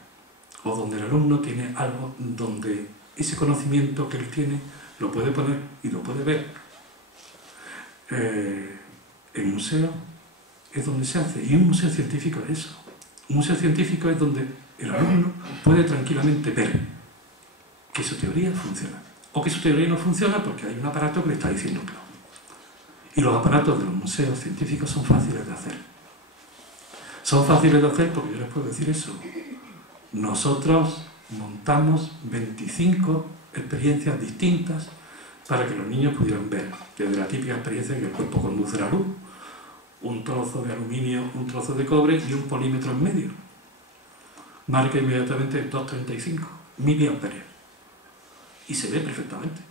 o donde el alumno tiene algo donde ese conocimiento que él tiene lo puede poner y lo puede ver. El museo es donde se hace, y un museo científico es eso. Un museo científico es donde el alumno puede tranquilamente ver que su teoría funciona, o que su teoría no funciona porque hay un aparato que le está diciendo que no. Y los aparatos de los museos científicos son fáciles de hacer. Son fáciles de hacer porque yo les puedo decir eso. Nosotros montamos 25 experiencias distintas para que los niños pudieran ver, desde la típica experiencia que el cuerpo conduce la luz, un trozo de aluminio, un trozo de cobre y un polímetro en medio. Marca inmediatamente 235 miliamperios. Y se ve perfectamente.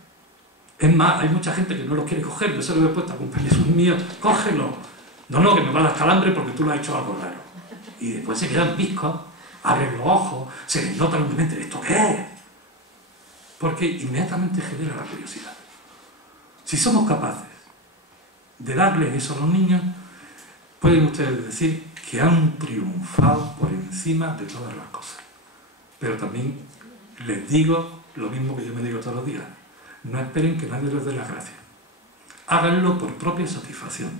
Es más, hay mucha gente que no los quiere coger, yo se lo he puesto a compañeros míos, cógelo. No, que me va a dar calambre porque tú lo has hecho algo raro. Y después se quedan viscos, abren los ojos, se les nota en la mente, ¿esto qué es? Porque inmediatamente genera la curiosidad. Si somos capaces de darles eso a los niños, pueden ustedes decir que han triunfado por encima de todas las cosas. Pero también les digo lo mismo que yo me digo todos los días. No esperen que nadie les dé las gracias. Háganlo por propia satisfacción,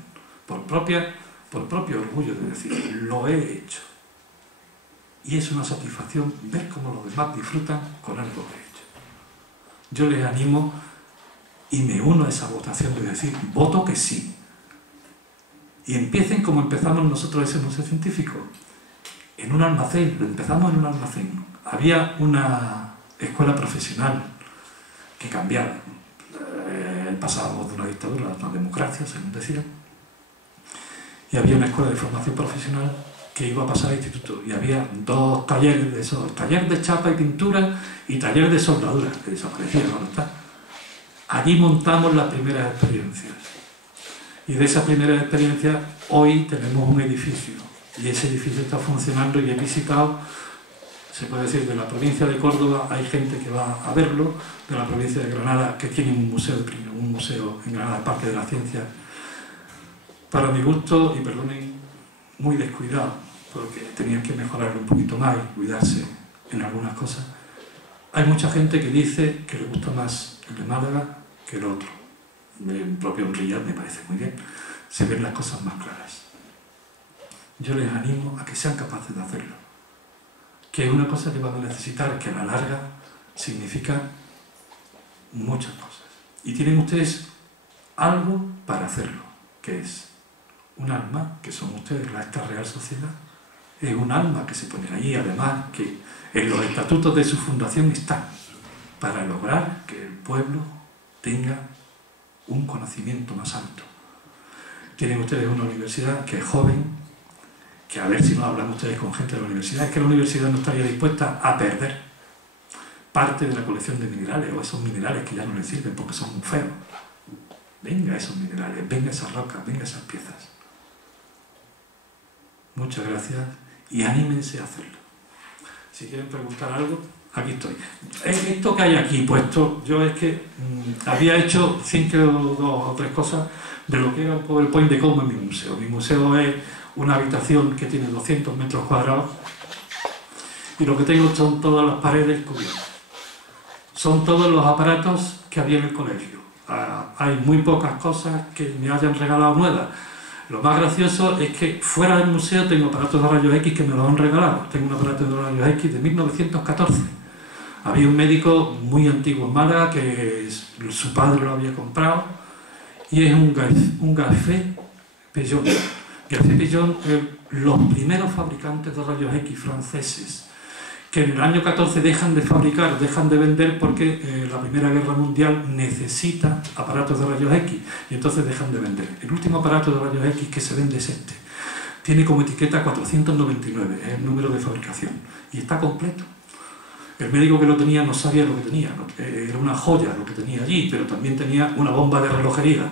por propio orgullo de decir, lo he hecho. Y es una satisfacción ver cómo los demás disfrutan con algo que he hecho. Yo les animo y me uno a esa votación de decir, voto que sí. Y empiecen como empezamos nosotros ese museo científico, en un almacén, lo empezamos en un almacén. Había una escuela profesional que cambiaba. Pasábamos de una dictadura a una democracia, según decían. Y había una escuela de formación profesional que iba a pasar al instituto. Y había 2 talleres de esos, taller de chapa y pintura y taller de soldadura, que desaparecieron, ¿no está? Allí montamos las primeras experiencias. Y de esas primeras experiencias, hoy tenemos un edificio. Y ese edificio está funcionando y he visitado, se puede decir, de la provincia de Córdoba, hay gente que va a verlo, de la provincia de Granada, que tiene un museo en Granada, Parque de la Ciencia, para mi gusto, y perdonen, muy descuidado, porque tenían que mejorarlo un poquito más y cuidarse en algunas cosas. Hay mucha gente que dice que le gusta más el de Málaga que el otro. El propio Riyad me parece muy bien. Se ven las cosas más claras. Yo les animo a que sean capaces de hacerlo. Que es una cosa que van a necesitar, que a la larga significa muchas cosas. Y tienen ustedes algo para hacerlo, que es un alma, que son ustedes, esta Real Sociedad. Es un alma que se pone allí, además que en los estatutos de su fundación está para lograr que el pueblo tenga un conocimiento más alto. Tienen ustedes una universidad que es joven, que a ver si no hablan ustedes con gente de la universidad, es que la universidad no estaría dispuesta a perder parte de la colección de minerales, o esos minerales que ya no les sirven porque son muy feos. Venga esos minerales, venga esas rocas, venga esas piezas. Muchas gracias y anímense a hacerlo. Si quieren preguntar algo, aquí estoy. Esto que hay aquí puesto, yo es que había hecho 5 o 3 cosas de lo que era un PowerPoint de cómo es mi museo. Mi museo es una habitación que tiene 200 metros cuadrados y lo que tengo son todas las paredes cubiertas. Son todos los aparatos que había en el colegio. Hay muy pocas cosas que me hayan regalado nuevas. Lo más gracioso es que fuera del museo tengo aparatos de rayos X que me los han regalado. Tengo un aparato de rayos X de 1914. Había un médico muy antiguo en Málaga que su padre lo había comprado y es un Garfé Pellon. Garfé Pellon es los primeros fabricantes de rayos X franceses, que en el año 14 dejan de fabricar, dejan de vender porque la Primera Guerra Mundial necesita aparatos de rayos X y entonces dejan de vender. El último aparato de rayos X que se vende es este. Tiene como etiqueta 499, es el número de fabricación y está completo. El médico que lo tenía no sabía lo que tenía, era una joya lo que tenía allí, pero también tenía una bomba de relojería,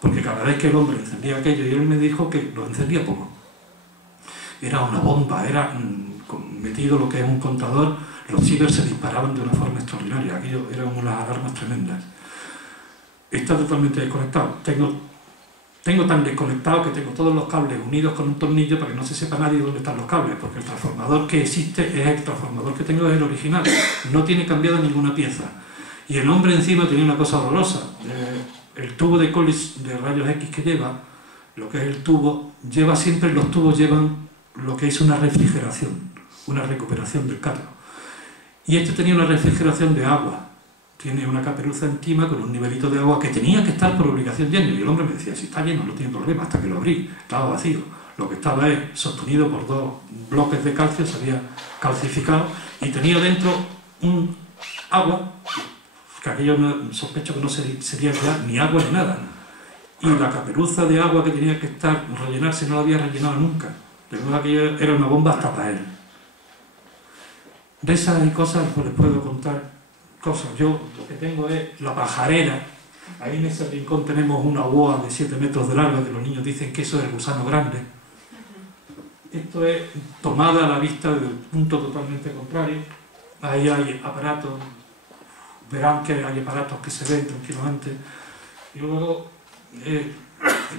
porque cada vez que el hombre encendía aquello, y él me dijo que lo encendía poco. Era una bomba, era metido lo que es un contador, los cibers se disparaban de una forma extraordinaria, aquello eran unas alarmas tremendas. Está totalmente desconectado. Tengo tan desconectado que tengo todos los cables unidos con un tornillo para que no se sepa nadie dónde están los cables, porque el transformador que existe es el transformador que tengo, es el original, no tiene cambiado ninguna pieza. Y el hombre encima tenía una cosa horrorosa, el tubo de Collins de rayos X que lleva, lo que es el tubo, siempre los tubos llevan lo que es una refrigeración, una recuperación del carro. Y este tenía una refrigeración de agua, tiene una caperuza encima con un nivelito de agua que tenía que estar por obligación lleno. Y el hombre me decía, si está lleno no tiene problema, hasta que lo abrí, estaba vacío. Lo que estaba es sostenido por dos bloques de calcio, se había calcificado y tenía dentro un agua, que aquello sospecho que no sería ya ni agua ni nada. Y la caperuza de agua que tenía que rellenarse no la había rellenado nunca. De modo que aquello era una bomba hasta para él. De esas y cosas pues les puedo contar cosas. Yo lo que tengo es la pajarera. Ahí en ese rincón tenemos una boa de 7 metros de largo, que los niños dicen que eso es el gusano grande. Esto es tomada a la vista desde un punto totalmente contrario. Ahí hay aparatos, verán que hay aparatos que se ven tranquilamente. Y luego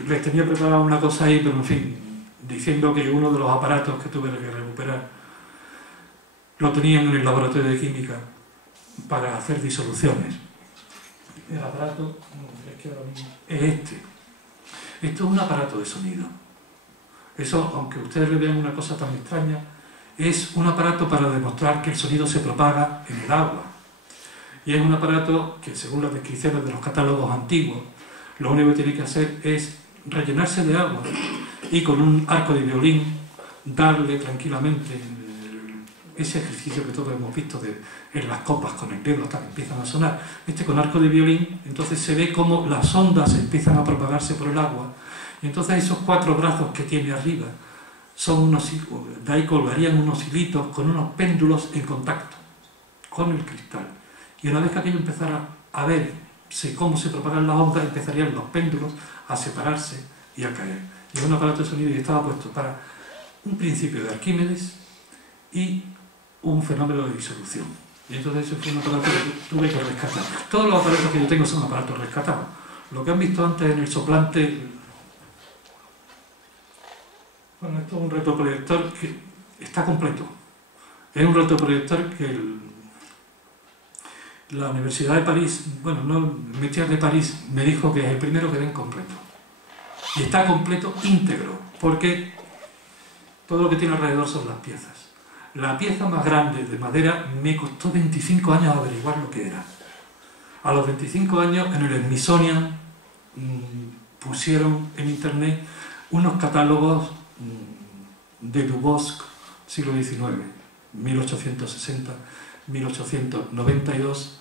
les tenía preparado una cosa ahí, pero en fin, diciendo que uno de los aparatos que tuve que recuperar lo tenían en el laboratorio de química para hacer disoluciones. El aparato es este. Esto es un aparato de sonido. Eso, aunque ustedes le vean una cosa tan extraña, es un aparato para demostrar que el sonido se propaga en el agua. Y es un aparato que, según las descripciones de los catálogos antiguos, lo único que tiene que hacer es rellenarse de agua y con un arco de violín darle tranquilamente ese ejercicio que todos hemos visto en las copas con el dedo hasta que empiezan a sonar. Con arco de violín, entonces se ve cómo las ondas empiezan a propagarse por el agua y entonces esos 4 brazos que tiene arriba son de ahí colgarían unos hilitos con unos péndulos en contacto con el cristal. Y una vez que aquello empezara a verse cómo se propagan las ondas, empezarían los péndulos a separarse y a caer. Y es un aparato de sonido y estaba puesto para un principio de Arquímedes y un fenómeno de disolución. Y entonces eso fue un aparato que tuve que rescatar. Todos los aparatos que yo tengo son aparatos rescatados. Lo que han visto antes en el soplante, bueno, esto es un retroproyector que está completo. Es un retroproyector que la Universidad de París, bueno, no, Metier de París, me dijo que es el primero que ven completo. Y está completo íntegro, porque todo lo que tiene alrededor son las piezas. La pieza más grande de madera me costó 25 años averiguar lo que era. A los 25 años en el Smithsonian pusieron en internet unos catálogos de Dubosc, siglo XIX, 1860, 1892.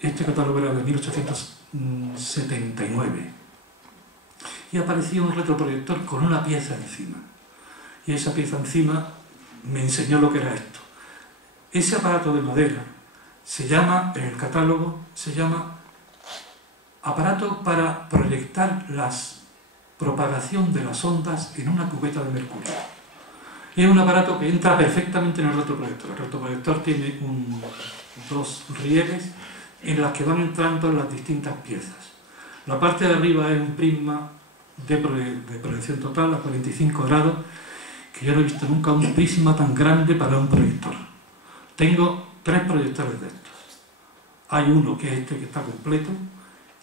Este catálogo era de 1879. Y aparecía un retroproyector con una pieza encima. Y esa pieza encima me enseñó lo que era esto. Ese aparato de madera se llama, en el catálogo, se llama aparato para proyectar la propagación de las ondas en una cubeta de mercurio. Y es un aparato que entra perfectamente en el retroproyector. El retroproyector tiene 2 rieles en las que van entrando las distintas piezas. La parte de arriba es un prisma de proyección total a 45 grados, que yo no he visto nunca un prisma tan grande para un proyector. Tengo 3 proyectores de estos. Hay uno que es este que está completo,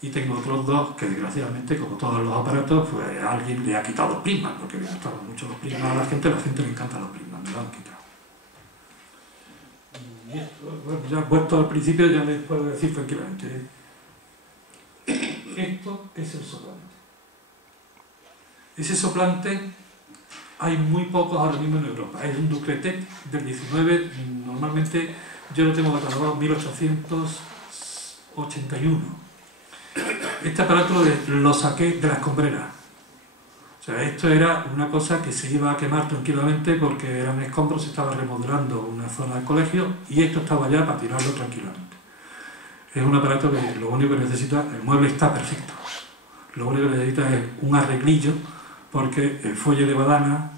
y tengo otros dos que desgraciadamente, como todos los aparatos, pues alguien le ha quitado los prismas, porque le gustaban mucho los prismas a la gente le encantan los prismas, me lo han quitado. Y esto, bueno, ya vuelto al principio, ya les puedo decir tranquilamente, esto es el soplante. Ese soplante hay muy pocos ahora mismo en Europa, es un Ducretec del 19, normalmente yo lo tengo catalogado en 1881. Este aparato lo saqué de la escombrera. O sea, esto era una cosa que se iba a quemar tranquilamente porque eran escombros, se estaba remodelando una zona del colegio y esto estaba ya para tirarlo tranquilamente. Es un aparato que lo único que necesita, el mueble está perfecto, lo único que necesita es un arreglillo porque el fuelle de badana,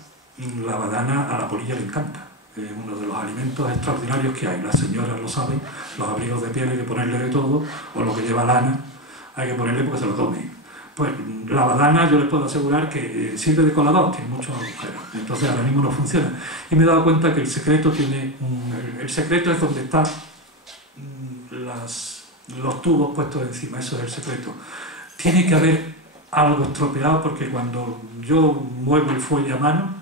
la badana a la polilla le encanta. Es uno de los alimentos extraordinarios que hay, las señoras lo saben, los abrigos de piel hay que ponerle de todo, o lo que lleva lana hay que ponerle porque se lo comen. Pues la badana yo les puedo asegurar que sirve de colador, tiene muchos agujeros, entonces ahora mismo no funciona. Y me he dado cuenta que el secreto el secreto es donde están los tubos puestos encima, eso es el secreto. Tiene que haber algo estropeado porque cuando yo muevo el fuelle a mano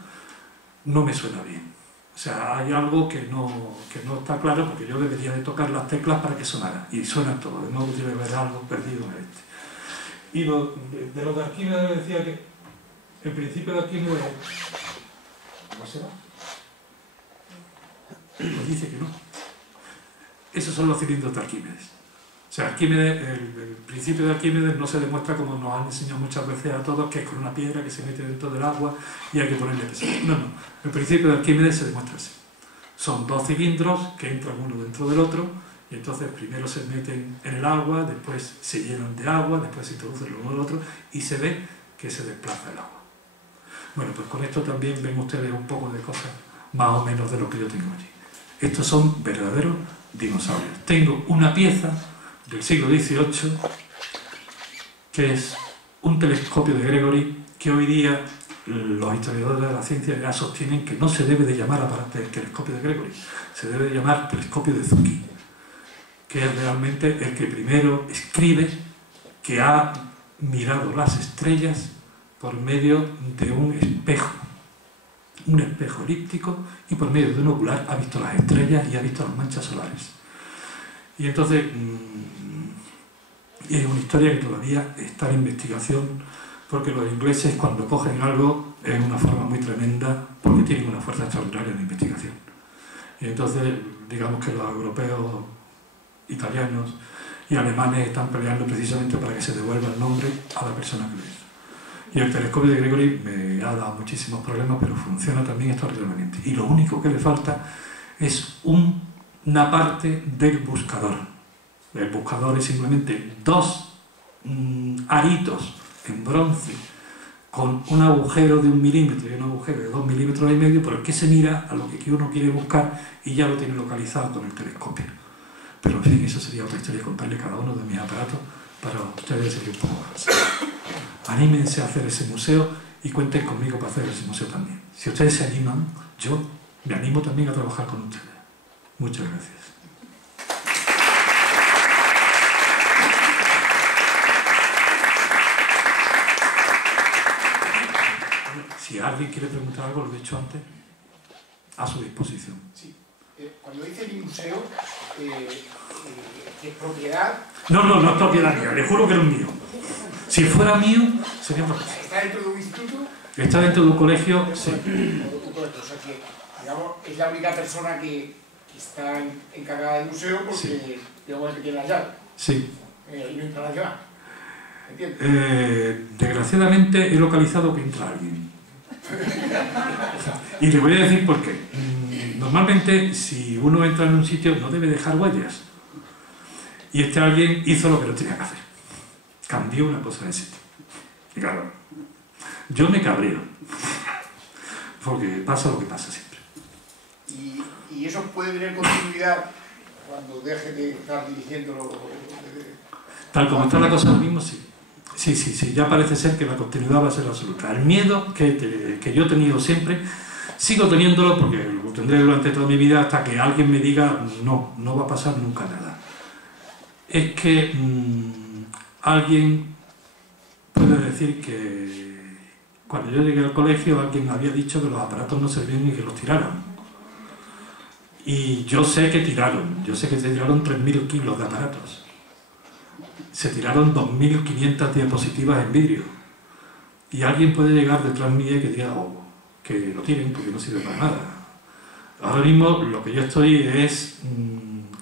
no me suena bien. O sea, hay algo que no está claro porque yo debería de tocar las teclas para que sonara y suena todo, de modo que debe haber algo perdido en este. Y de lo de Arquímedes decía que el principio de Arquímedes... ¿Cómo se va? Pues dice que no. Esos son los cilindros de Arquímedes. O sea, Arquímedes, el principio de Arquímedes no se demuestra como nos han enseñado muchas veces a todos, que es con una piedra que se mete dentro del agua y hay que ponerle peso. No, no. El principio de Arquímedes se demuestra así. Son dos cilindros que entran uno dentro del otro y entonces primero se meten en el agua, después se llenan de agua, después se introducen el uno del otro y se ve que se desplaza el agua. Bueno, pues con esto también ven ustedes un poco de cosas más o menos de lo que yo tengo allí. Estos son verdaderos dinosaurios. Tengo una pieza del siglo XVIII, que es un telescopio de Gregory, que hoy día los historiadores de la ciencia ya sostienen que no se debe de llamar aparato del telescopio de Gregory, se debe de llamar telescopio de Zucchi, que es realmente el que primero escribe que ha mirado las estrellas por medio de un espejo elíptico, y por medio de un ocular ha visto las estrellas y ha visto las manchas solares. Y entonces es una historia que todavía está en investigación, porque los ingleses cuando cogen algo es una forma muy tremenda, porque tienen una fuerza extraordinaria de investigación. Y entonces digamos que los europeos, italianos y alemanes están peleando precisamente para que se devuelva el nombre a la persona que lo hizo. Y el telescopio de Gregory me ha dado muchísimos problemas, pero funciona también extraordinariamente. Y lo único que le falta es una parte del buscador. El buscador es simplemente dos aritos en bronce con un agujero de 1 milímetro y un agujero de 2,5 milímetros por el que se mira a lo que uno quiere buscar y ya lo tiene localizado con el telescopio. Pero en fin, eso sería otra historia, contarle cada uno de mis aparatos para ustedes sería un poco más. Anímense a hacer ese museo y cuenten conmigo para hacer ese museo también. Si ustedes se animan, yo me animo también a trabajar con ustedes. Muchas gracias. Si alguien quiere preguntar algo, lo he dicho antes, a su disposición. Sí. Cuando dice mi museo, ¿es propiedad? No es propiedad mía, le juro que no es mío. Si fuera mío, sería otra cosa. ¿Está dentro de un instituto? Está dentro de un colegio, sí. O sea que, digamos, es la única persona que está encargada del museo porque, sí, digamos, que tiene la llave. Sí. Y no entra la llave. ¿Entiendes? Desgraciadamente he localizado que entra alguien. Y le voy a decir por qué. Normalmente, si uno entra en un sitio, no debe dejar huellas. Y este alguien hizo lo que no tenía que hacer. Cambió una cosa de sitio. Y claro, yo me cabreo. Porque pasa lo que pasa siempre. ¿Y eso puede tener continuidad cuando deje de estar dirigiéndolo? Tal como está la cosa ahora mismo, sí. Sí, ya parece ser que la continuidad va a ser absoluta. El miedo que yo he tenido siempre, sigo teniéndolo porque lo tendré durante toda mi vida hasta que alguien me diga no va a pasar nunca nada. Es que alguien puede decir que cuando yo llegué al colegio alguien había dicho que los aparatos no servían y que los tiraron. Y yo sé que se tiraron 3.000 kilos de aparatos. Se tiraron 2.500 diapositivas en vidrio. Y alguien puede llegar detrás mía y que diga que lo tiren porque no sirve para nada. Ahora mismo lo que yo estoy es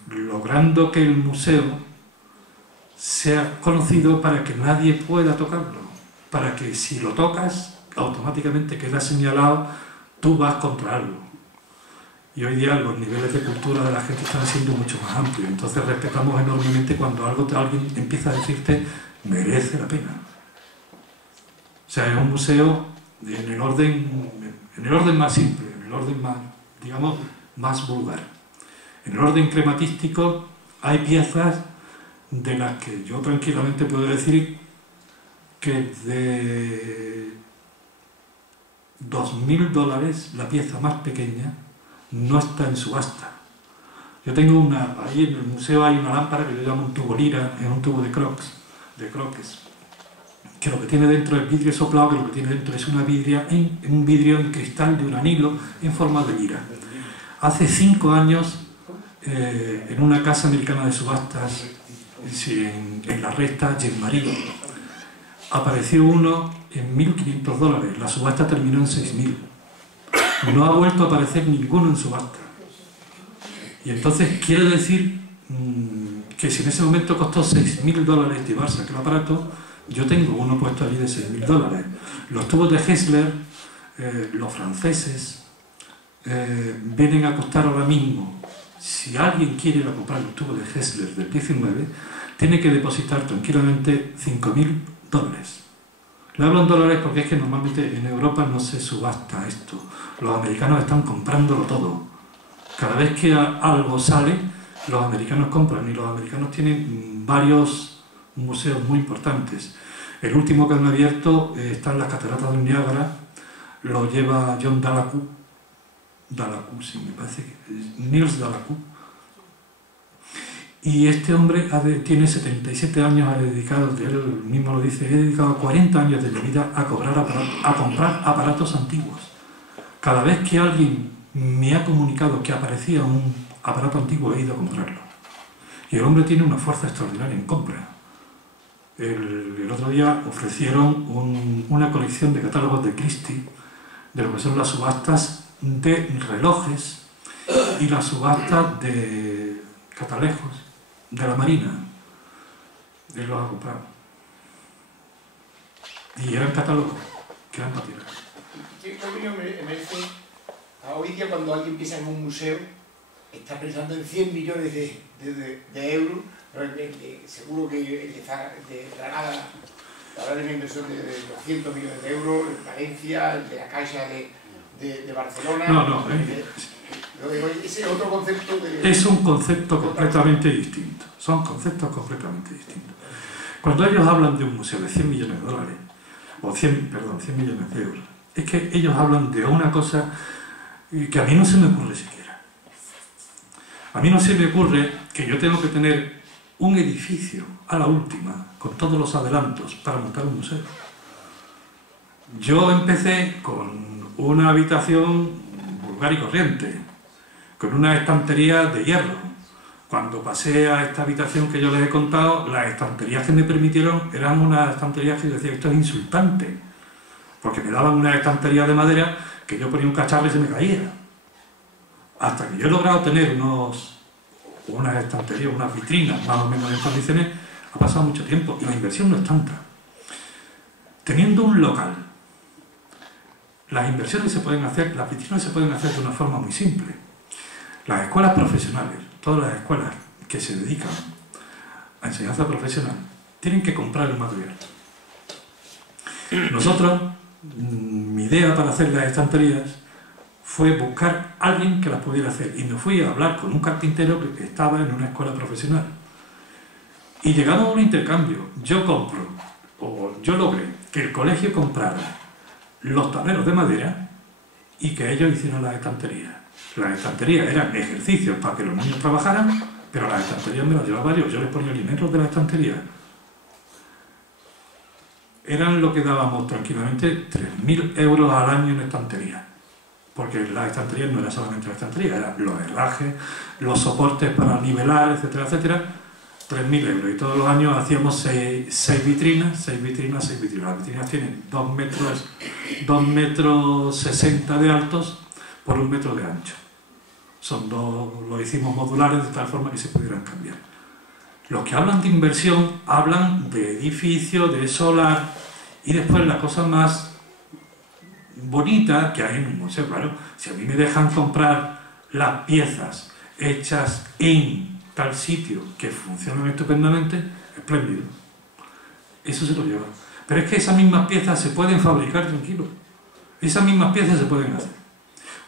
logrando que el museo sea conocido para que nadie pueda tocarlo. Para que si lo tocas, automáticamente queda señalado, tú vas contra algo. Y hoy día los niveles de cultura de la gente están siendo mucho más amplios. Entonces respetamos enormemente cuando alguien empieza a decirte merece la pena. O sea, es un museo en el orden más simple, en el orden más, digamos, más vulgar. En el orden crematístico hay piezas de las que yo tranquilamente puedo decir que de $2.000 la pieza más pequeña no está en subasta. Yo tengo ahí en el museo hay una lámpara que yo llamo un tubo lira, es un tubo de croques, que lo que tiene dentro es vidrio soplado, que lo que tiene dentro es un vidrio en cristal de uranilo en forma de lira. Hace 5 años, en una casa americana de subastas, en la recta Jean-Marie, apareció uno en $1.500. La subasta terminó en 6.000. No ha vuelto a aparecer ninguno en subasta. Y entonces quiere decir que si en ese momento costó $6.000 llevarse aquel aparato, yo tengo uno puesto allí de $6.000. Los tubos de Hessler, los franceses, vienen a costar ahora mismo, si alguien quiere ir a comprar los tubos de Hessler del 19, tiene que depositar tranquilamente $5.000. Le hablo en dólares porque es que normalmente en Europa no se subasta esto. Los americanos están comprándolo todo. Cada vez que algo sale, los americanos compran, y los americanos tienen varios museos muy importantes. El último que han abierto está en las cataratas del Niágara, lo lleva John Dallacou, sí, me parece que es Niels Dallacou. Y este hombre tiene 77 años, ha dedicado, él mismo lo dice, he dedicado 40 años de mi vida a comprar aparatos antiguos. Cada vez que alguien me ha comunicado que aparecía un aparato antiguo, he ido a comprarlo. Y el hombre tiene una fuerza extraordinaria en compra. El otro día ofrecieron una colección de catálogos de Christie, de lo que son las subastas de relojes y las subastas de catalejos de la Marina. Él los ha comprado. Y eran catálogos que eran para tirar. ¿Qué opinión merece? Hoy día cuando alguien piensa en un museo, está pensando en 100 millones de euros, pero seguro que de Granada habrá una inversión de 200 millones de euros, en Valencia, de la Caixa de Barcelona. No. Ese es otro concepto de... Es un concepto completamente distinto. Son conceptos completamente distintos. Cuando ellos hablan de un museo de 100 millones de dólares, o 100 millones de euros, es que ellos hablan de una cosa que a mí no se me ocurre siquiera. A mí no se me ocurre que yo tengo que tener un edificio a la última, con todos los adelantos, para montar un museo. Yo empecé con una habitación vulgar y corriente, con una estantería de hierro. Cuando pasé a esta habitación que yo les he contado, las estanterías que me permitieron eran unas estanterías que yo decía, esto es insultante, porque me daban una estantería de madera que yo ponía un cacharro y se me caía. Hasta que yo he logrado tener unas estanterías, unas vitrinas más o menos en condiciones, ha pasado mucho tiempo y la inversión no es tanta. Teniendo un local, las inversiones se pueden hacer, las vitrinas se pueden hacer de una forma muy simple. Las escuelas profesionales, todas las escuelas que se dedican a enseñanza profesional, tienen que comprar el material. Nosotros, mi idea para hacer las estanterías fue buscar a alguien que las pudiera hacer, y me fui a hablar con un carpintero que estaba en una escuela profesional. Y llegamos a un intercambio. Yo logré que el colegio comprara los tableros de madera y que ellos hicieran las estanterías. Las estanterías eran ejercicios para que los niños trabajaran, pero las estanterías me las llevaba yo les ponía alimentos de la estantería. eran lo que dábamos tranquilamente 3.000 euros al año en estantería. Porque las estanterías no era solamente la estantería, eran los herrajes, los soportes para nivelar, etcétera, etcétera. 3.000 euros. Y todos los años hacíamos 6 vitrinas. Las vitrinas tienen 2,60 metros de altos por 1 metro de ancho. Son dos, lo hicimos modulares de tal forma que se pudieran cambiar. Los que hablan de inversión hablan de edificio, de solar, y después la cosa más bonita que hay en un museo, claro, si a mí me dejan comprar las piezas hechas en tal sitio que funcionan estupendamente, espléndido. Eso se lo lleva. Pero es que esas mismas piezas se pueden fabricar tranquilo. Esas mismas piezas se pueden hacer.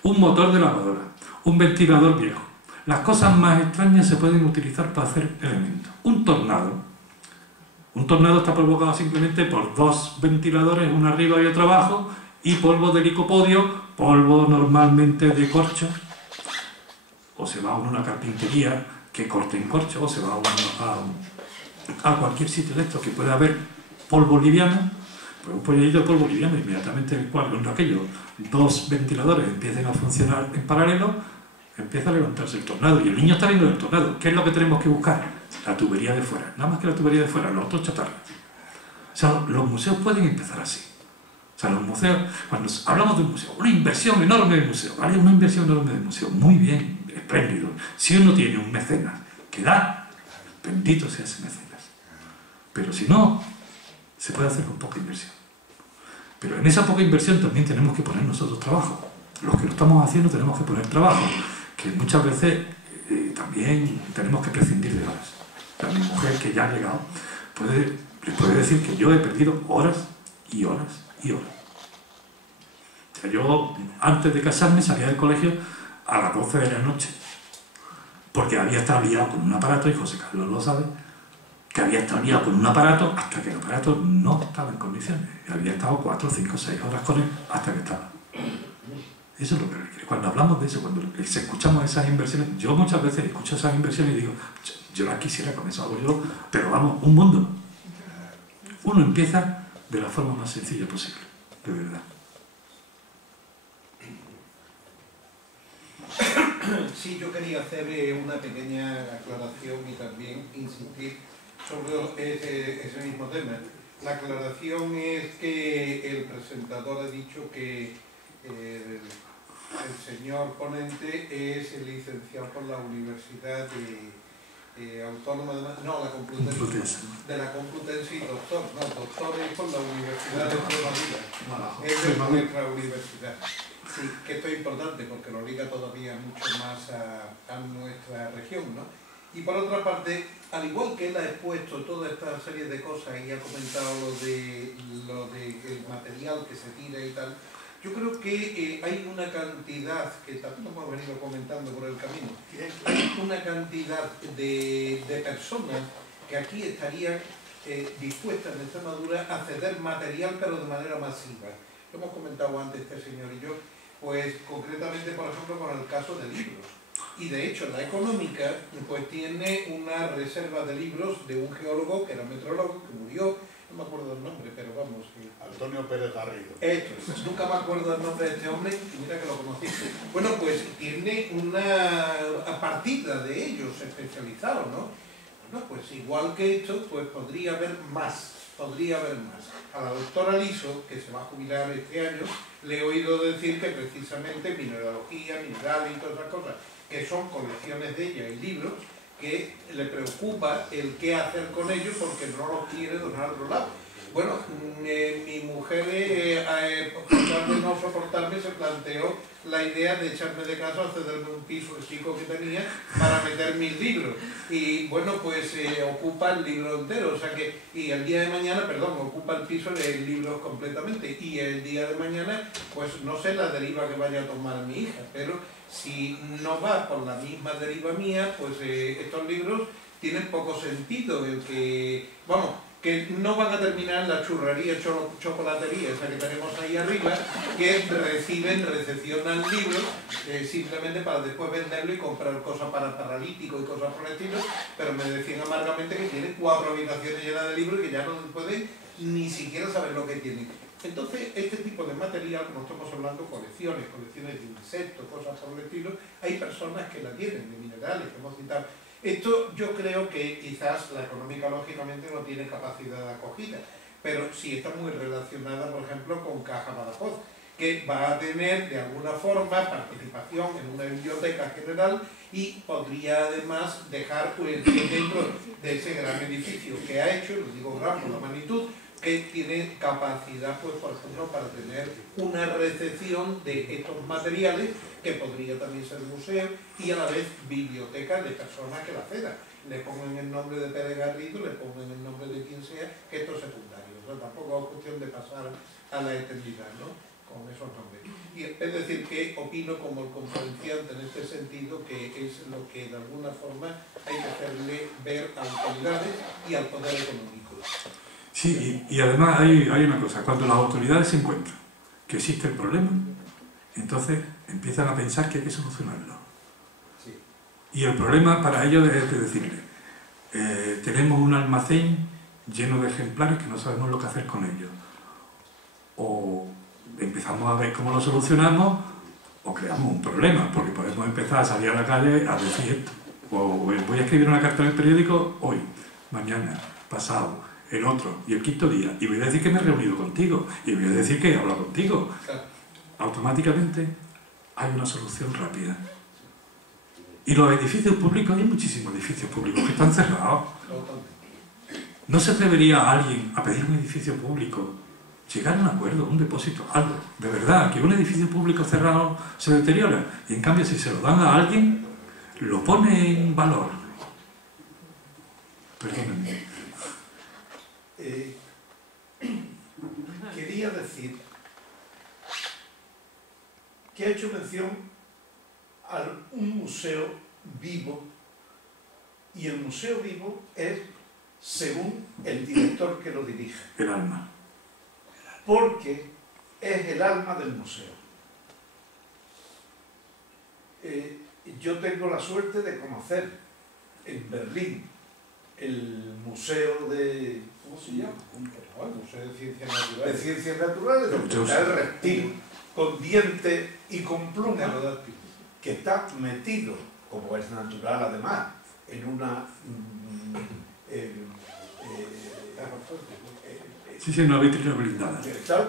Un motor de lavadora, un ventilador viejo. Las cosas más extrañas se pueden utilizar para hacer elementos. Un tornado. Un tornado está provocado simplemente por 2 ventiladores, uno arriba y otro abajo, y polvo de licopodio, polvo normalmente de corcho, o se va a una carpintería que corte en corcho, o se va a cualquier sitio de estos que pueda haber polvo liviano, pues un pollito de polvo liviano, inmediatamente cuando aquellos 2 ventiladores empiecen a funcionar en paralelo, empieza a levantarse el tornado, y el niño está viendo el tornado. ¿Qué es lo que tenemos que buscar? La tubería de fuera, nada más que la tubería de fuera, los otros chatarras. O sea, los museos pueden empezar así. O sea, los museos, cuando hablamos de un museo, una inversión enorme de museo, ¿vale? Una inversión enorme de museo, muy bien, espléndido. Si uno tiene un mecenas que da, bendito sea ese mecenas. Pero si no, se puede hacer con poca inversión. Pero en esa poca inversión también tenemos que poner nosotros trabajo. Los que lo estamos haciendo tenemos que poner trabajo, que muchas veces también tenemos que prescindir de horas. O sea, mi mujer, que ya ha llegado, le puede decir que yo he perdido horas y horas y horas. O sea, yo antes de casarme salía del colegio a las 12 de la noche, porque había estado liado con un aparato, y José Carlos lo sabe, que había estado liado con un aparato hasta que el aparato no estaba en condiciones. Y había estado 4, 5, 6 horas con él hasta que estaba. Eso es lo que requiere. Cuando hablamos de eso, cuando escuchamos esas inversiones, yo muchas veces escucho esas inversiones y digo, yo las quisiera, con eso hago yo, pero vamos, un mundo. Uno empieza de la forma más sencilla posible, de verdad. Sí, yo quería hacer una pequeña aclaración y también insistir sobre ese mismo tema. La aclaración es que el presentador ha dicho que el señor ponente es el licenciado por la Universidad Autónoma la Complutense, de la Complutense, y doctor, no, doctor es por la Universidad de Extremadura, es de nuestra universidad. Sí, que esto es importante porque lo liga todavía mucho más a nuestra región, ¿no? Y por otra parte, al igual que él ha expuesto toda esta serie de cosas y ha comentado lo de el material que se tira y tal, yo creo que hay una cantidad, que también hemos venido comentando por el camino, hay una cantidad de personas que aquí estarían dispuestas en Extremadura a ceder material, pero de manera masiva. Lo hemos comentado antes este señor y yo, pues concretamente, por ejemplo, con el caso de libros. Y de hecho, la económica pues tiene una reserva de libros de un geólogo que era metrólogo, que murió, no me acuerdo el nombre, pero vamos. Antonio Pérez Garrido. Nunca me acuerdo el nombre de este hombre y mira que lo conocí. Bueno, pues tiene una partida de ellos especializados, ¿no? Bueno, pues igual que esto, pues podría haber más. A la doctora Liso, que se va a jubilar este año, le he oído decir que precisamente mineralogía, minerales y todas esas cosas, que son colecciones de ella y libros, que le preocupa el qué hacer con ellos porque no los quiere donar a otro lado. Bueno, mi mujer, por tratar de no soportarme, se planteó la idea de echarme de casa o cederme un piso chico que tenía para meter mis libros. Y bueno, pues ocupa el libro entero, o sea que, y el día de mañana, ocupa el piso de libros completamente. Y el día de mañana, pues no sé la deriva que vaya a tomar mi hija, pero si no va por la misma deriva mía, pues estos libros tienen poco sentido, que no van a terminar en la churrería, chocolatería, esa que tenemos ahí arriba, que recepcionan libros simplemente para después venderlo y comprar cosas para paralíticos y cosas por el estilo, pero me decían amargamente que tienen 4 habitaciones llenas de libros y que ya no pueden ni siquiera saber lo que tienen. Entonces, este tipo de material, como estamos hablando, colecciones de insectos, cosas por el estilo, hay personas que la tienen, de minerales, que hemos citado. Esto yo creo que quizás la económica, lógicamente, no tiene capacidad de acogida, pero sí está muy relacionada, por ejemplo, con Caja Badajoz, que va a tener de alguna forma participación en una biblioteca general y podría además dejar pues, dentro de ese gran edificio que ha hecho, lo digo gran por la magnitud, que tiene capacidad, pues por ejemplo, para tener una recepción de estos materiales, que podría también ser museo, y a la vez biblioteca de personas que la accedan. Le pongan el nombre de Pérez Garrido, le pongan el nombre de quien sea, que esto es secundario. O sea, tampoco es cuestión de pasar a la eternidad, ¿no?, con esos nombres. Y es decir, que opino como el conferenciante en este sentido, que es lo que de alguna forma hay que hacerle ver a autoridades y al poder económico. Sí, y además hay una cosa, cuando las autoridades se encuentran que existe el problema, entonces empiezan a pensar que hay que solucionarlo. Sí. Y el problema para ellos es decirle, tenemos un almacén lleno de ejemplares que no sabemos lo que hacer con ellos. O empezamos a ver cómo lo solucionamos, o creamos un problema, porque podemos empezar a salir a la calle a decir esto. O voy a escribir una carta en el periódico hoy, mañana, pasado, el otro y el quinto día, y voy a decir que me he reunido contigo, y voy a decir que he hablado contigo. Automáticamente hay una solución rápida. Y los edificios públicos, hay muchísimos edificios públicos que están cerrados. ¿No se atrevería alguien a pedir un edificio público, llegar a un acuerdo, un depósito, algo? De verdad, que un edificio público cerrado se deteriora, y en cambio si se lo dan a alguien, lo pone en valor. Perdónenme. Quería decir que ha hecho mención a un museo vivo, y el museo vivo es según el director que lo dirige. El alma. Porque es el alma del museo. Yo tengo la suerte de conocer en Berlín el museo de... ¿cómo se llama? El Museo de Ciencias Naturales. De Ciencias Naturales, donde está el reptil con dientes y con plumas, que está metido, como es natural además, en una... Sí, una vitrina blindada.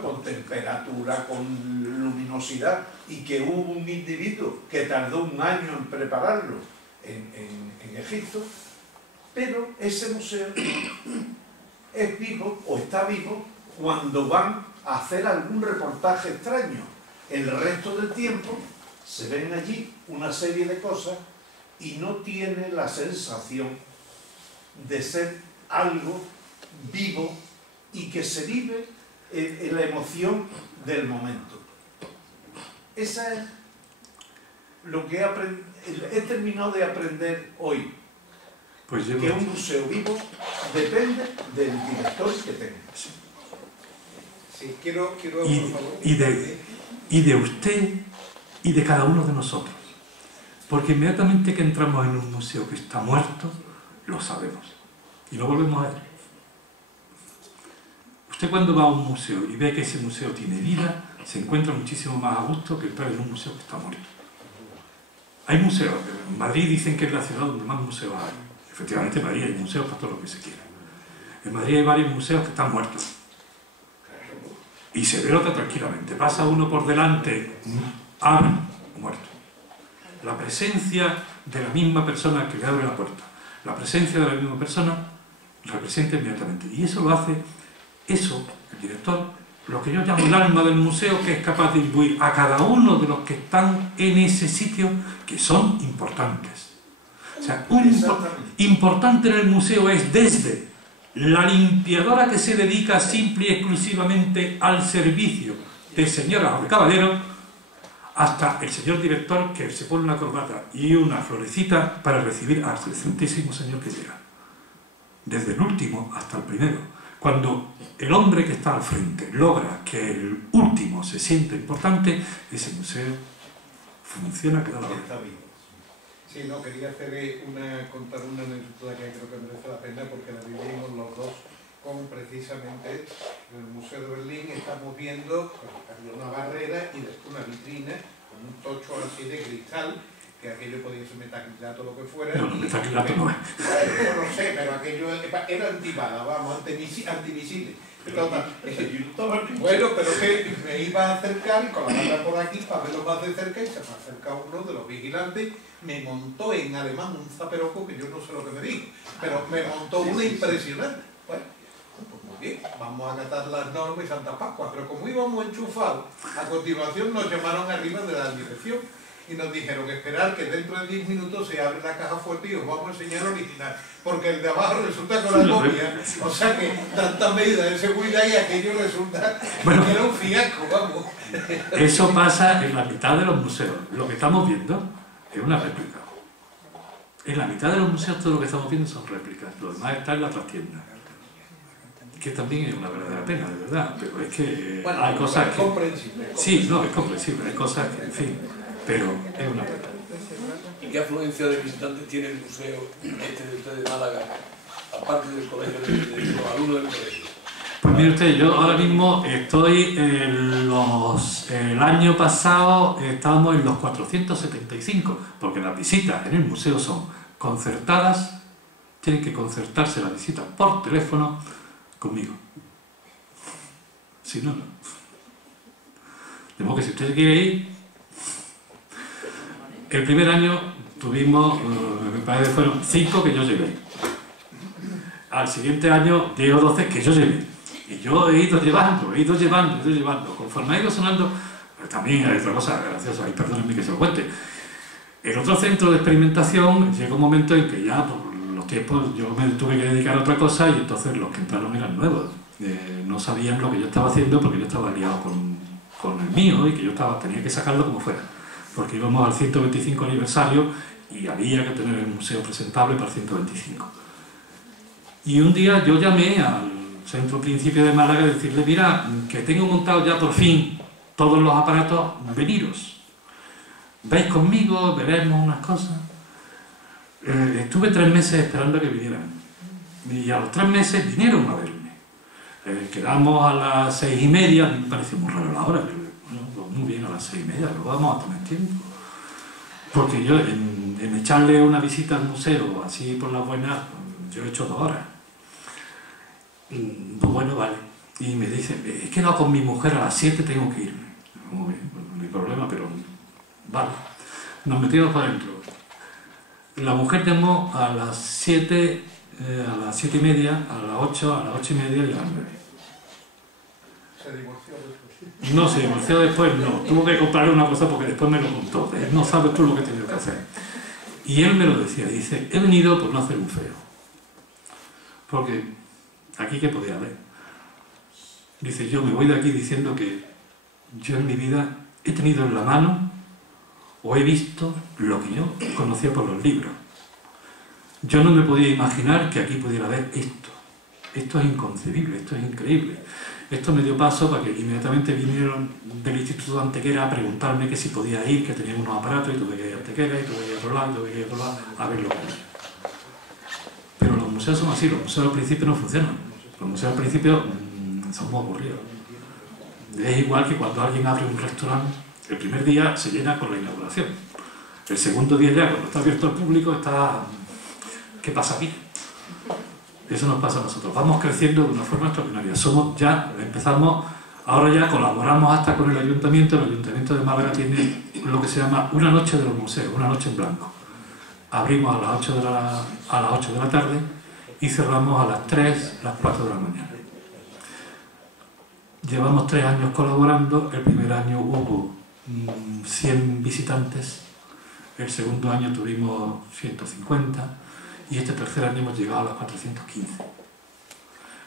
Con temperatura, con luminosidad, y que hubo un individuo que tardó un año en prepararlo en Egipto, pero ese museo es vivo o está vivo cuando van a hacer algún reportaje extraño. El resto del tiempo se ven allí una serie de cosas y no tiene la sensación de ser algo vivo y que se vive en la emoción del momento. Esa es lo que he terminado de aprender hoy. Pues que un museo vivo depende del director que tenga. Sí, quiero por favor, y de usted y de cada uno de nosotros. Porque inmediatamente que entramos en un museo que está muerto, lo sabemos. Y lo volvemos a ver. Usted cuando va a un museo y ve que ese museo tiene vida, se encuentra muchísimo más a gusto que entrar en un museo que está muerto. Hay museos. En Madrid dicen que es la ciudad donde más museos hay. Efectivamente, en Madrid hay museos para todo lo que se quiera. En Madrid hay varios museos que están muertos. Y se derrota tranquilamente. Pasa uno por delante, abre, muerto. La presencia de la misma persona que le abre la puerta, la presencia de la misma persona, representa inmediatamente. Y eso lo hace, el director, lo que yo llamo el alma del museo, que es capaz de imbuir a cada uno de los que están en ese sitio, que son importantes. O sea, importante en el museo es desde la limpiadora que se dedica simple y exclusivamente al servicio de señoras o de caballeros, hasta el señor director que se pone una corbata y una florecita para recibir al excelentísimo señor que llega. Desde el último hasta el primero. Cuando el hombre que está al frente logra que el último se sienta importante, ese museo funciona cada vez. Sí, no, quería contar una anécdota que creo que merece la pena porque la vivimos los dos con precisamente en el Museo de Berlín estamos viendo, pues, había una barrera y después una vitrina con un tocho así de cristal, que aquello podía ser metacrilato todo lo que fuera. No, metacrilato no es. No lo sé, pero aquello era antibala, vamos, antimisiles. Bueno, pero que me iba a acercar y con la mano por aquí para verlo más de cerca y se me acerca uno de los vigilantes, me montó en alemán un zaperoco que yo no sé lo que me dijo, pero me montó una impresionante. Bueno, pues muy bien, vamos a acatar las normas y Santa Pascua, pero como íbamos enchufados, a continuación nos llamaron arriba de la dirección y nos dijeron esperar que dentro de 10 minutos se abre la caja fuerte y os vamos a enseñar el original, porque el de abajo resulta con la copia, o sea que tantas medidas de seguridad y aquello resulta que era un fiasco, vamos. Eso pasa en la mitad de los museos. Lo que estamos viendo es una réplica. En la mitad de los museos todo lo que estamos viendo son réplicas, lo demás está en la trastienda. Que también es una verdadera pena, de verdad, pero es que bueno, hay cosas que... comprensible. Sí, no, es comprensible, hay cosas que, en fin, pero es una pena. ¿Y qué afluencia de visitantes tiene el museo este de ustedes de Málaga, aparte del colegio de los alumnos del colegio? Pues mire usted, yo ahora mismo estoy el año pasado estábamos en los 475, porque las visitas en el museo son concertadas, tienen que concertarse las visitas por teléfono conmigo. Si no, no. De modo que si usted quiere ir, el primer año tuvimos, me parece que fueron 5 que yo llevé. Al siguiente año 10 o 12 que yo llevé. Y yo he ido llevando. Conforme ha ido sonando, también hay otra cosa graciosa, y perdónenme que se lo cuente. El otro centro de experimentación llegó un momento en que ya por los tiempos yo me tuve que dedicar a otra cosa y entonces los que entraron eran nuevos. No sabían lo que yo estaba haciendo porque yo estaba liado con el mío y que yo tenía que sacarlo como fuera. Porque íbamos al 125 aniversario y había que tener el museo presentable para el 125. Y un día yo llamé al Centro Principio de Málaga a decirle, mira, que tengo montado ya por fin todos los aparatos, veniros. ¿Veis conmigo? Veremos unas cosas. Estuve 3 meses esperando a que vinieran. Y a los 3 meses vinieron a verme. Quedamos a las 6:30, a mí me pareció muy raro la hora. Bueno, pues muy bien, a las 6:30, lo vamos a tener tiempo. Porque yo, en echarle una visita al museo, así por las buenas, yo he hecho 2 horas. Pues bueno, vale. Y me dice, he quedado con mi mujer a las 7, tengo que irme. Muy bien, pues no hay problema, pero vale. Nos metimos para adentro. La mujer llamó a las 7, a las 7:30, a las 8, a las 8:30 y a las 9. ¿Se divorció después? No, se divorció después, no. Tuvo que comprar una cosa porque después me lo contó. No sabes tú lo que he tenido que hacer. Y él me lo decía, dice, he venido por no hacer un feo. Porque aquí que podía haber. Dice, yo me voy de aquí diciendo que yo en mi vida he tenido en la mano o he visto lo que yo conocía por los libros. Yo no me podía imaginar que aquí pudiera haber esto. Esto es inconcebible, esto es increíble. Esto me dio paso para que inmediatamente vinieron del Instituto de Antequera a preguntarme que si podía ir, que tenían unos aparatos y tuve que ir a Antequera y tuve que ir a otro lado, tuve que ir a otro lado a ver lo que había. Pero los museos son así, los museos al principio no funcionan. Los museos al principio son muy aburridos. Es igual que cuando alguien abre un restaurante, el primer día se llena con la inauguración. El segundo día ya, cuando está abierto al público, está... ¿Qué pasa aquí? Eso nos pasa a nosotros. Vamos creciendo de una forma extraordinaria. Ahora ya colaboramos hasta con el Ayuntamiento. El Ayuntamiento de Málaga tiene lo que se llama una noche de los museos, una noche en blanco. Abrimos a las 8 de la tarde y cerramos a las 3, las 4 de la mañana. Llevamos 3 años colaborando. El primer año hubo 100 visitantes, el segundo año tuvimos 150 y este tercer año hemos llegado a las 415.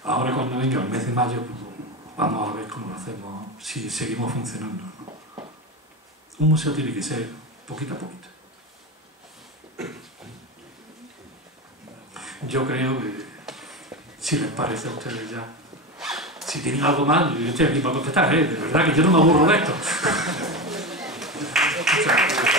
Ahora cuando venga el mes de mayo, pues, vamos a ver cómo lo hacemos, si seguimos funcionando, ¿no? Un museo tiene que ser poquito a poquito. Yo creo que, si les parece a ustedes ya, si tienen algo más, yo estoy aquí para contestar, de verdad que yo no me aburro de esto. Muchas gracias.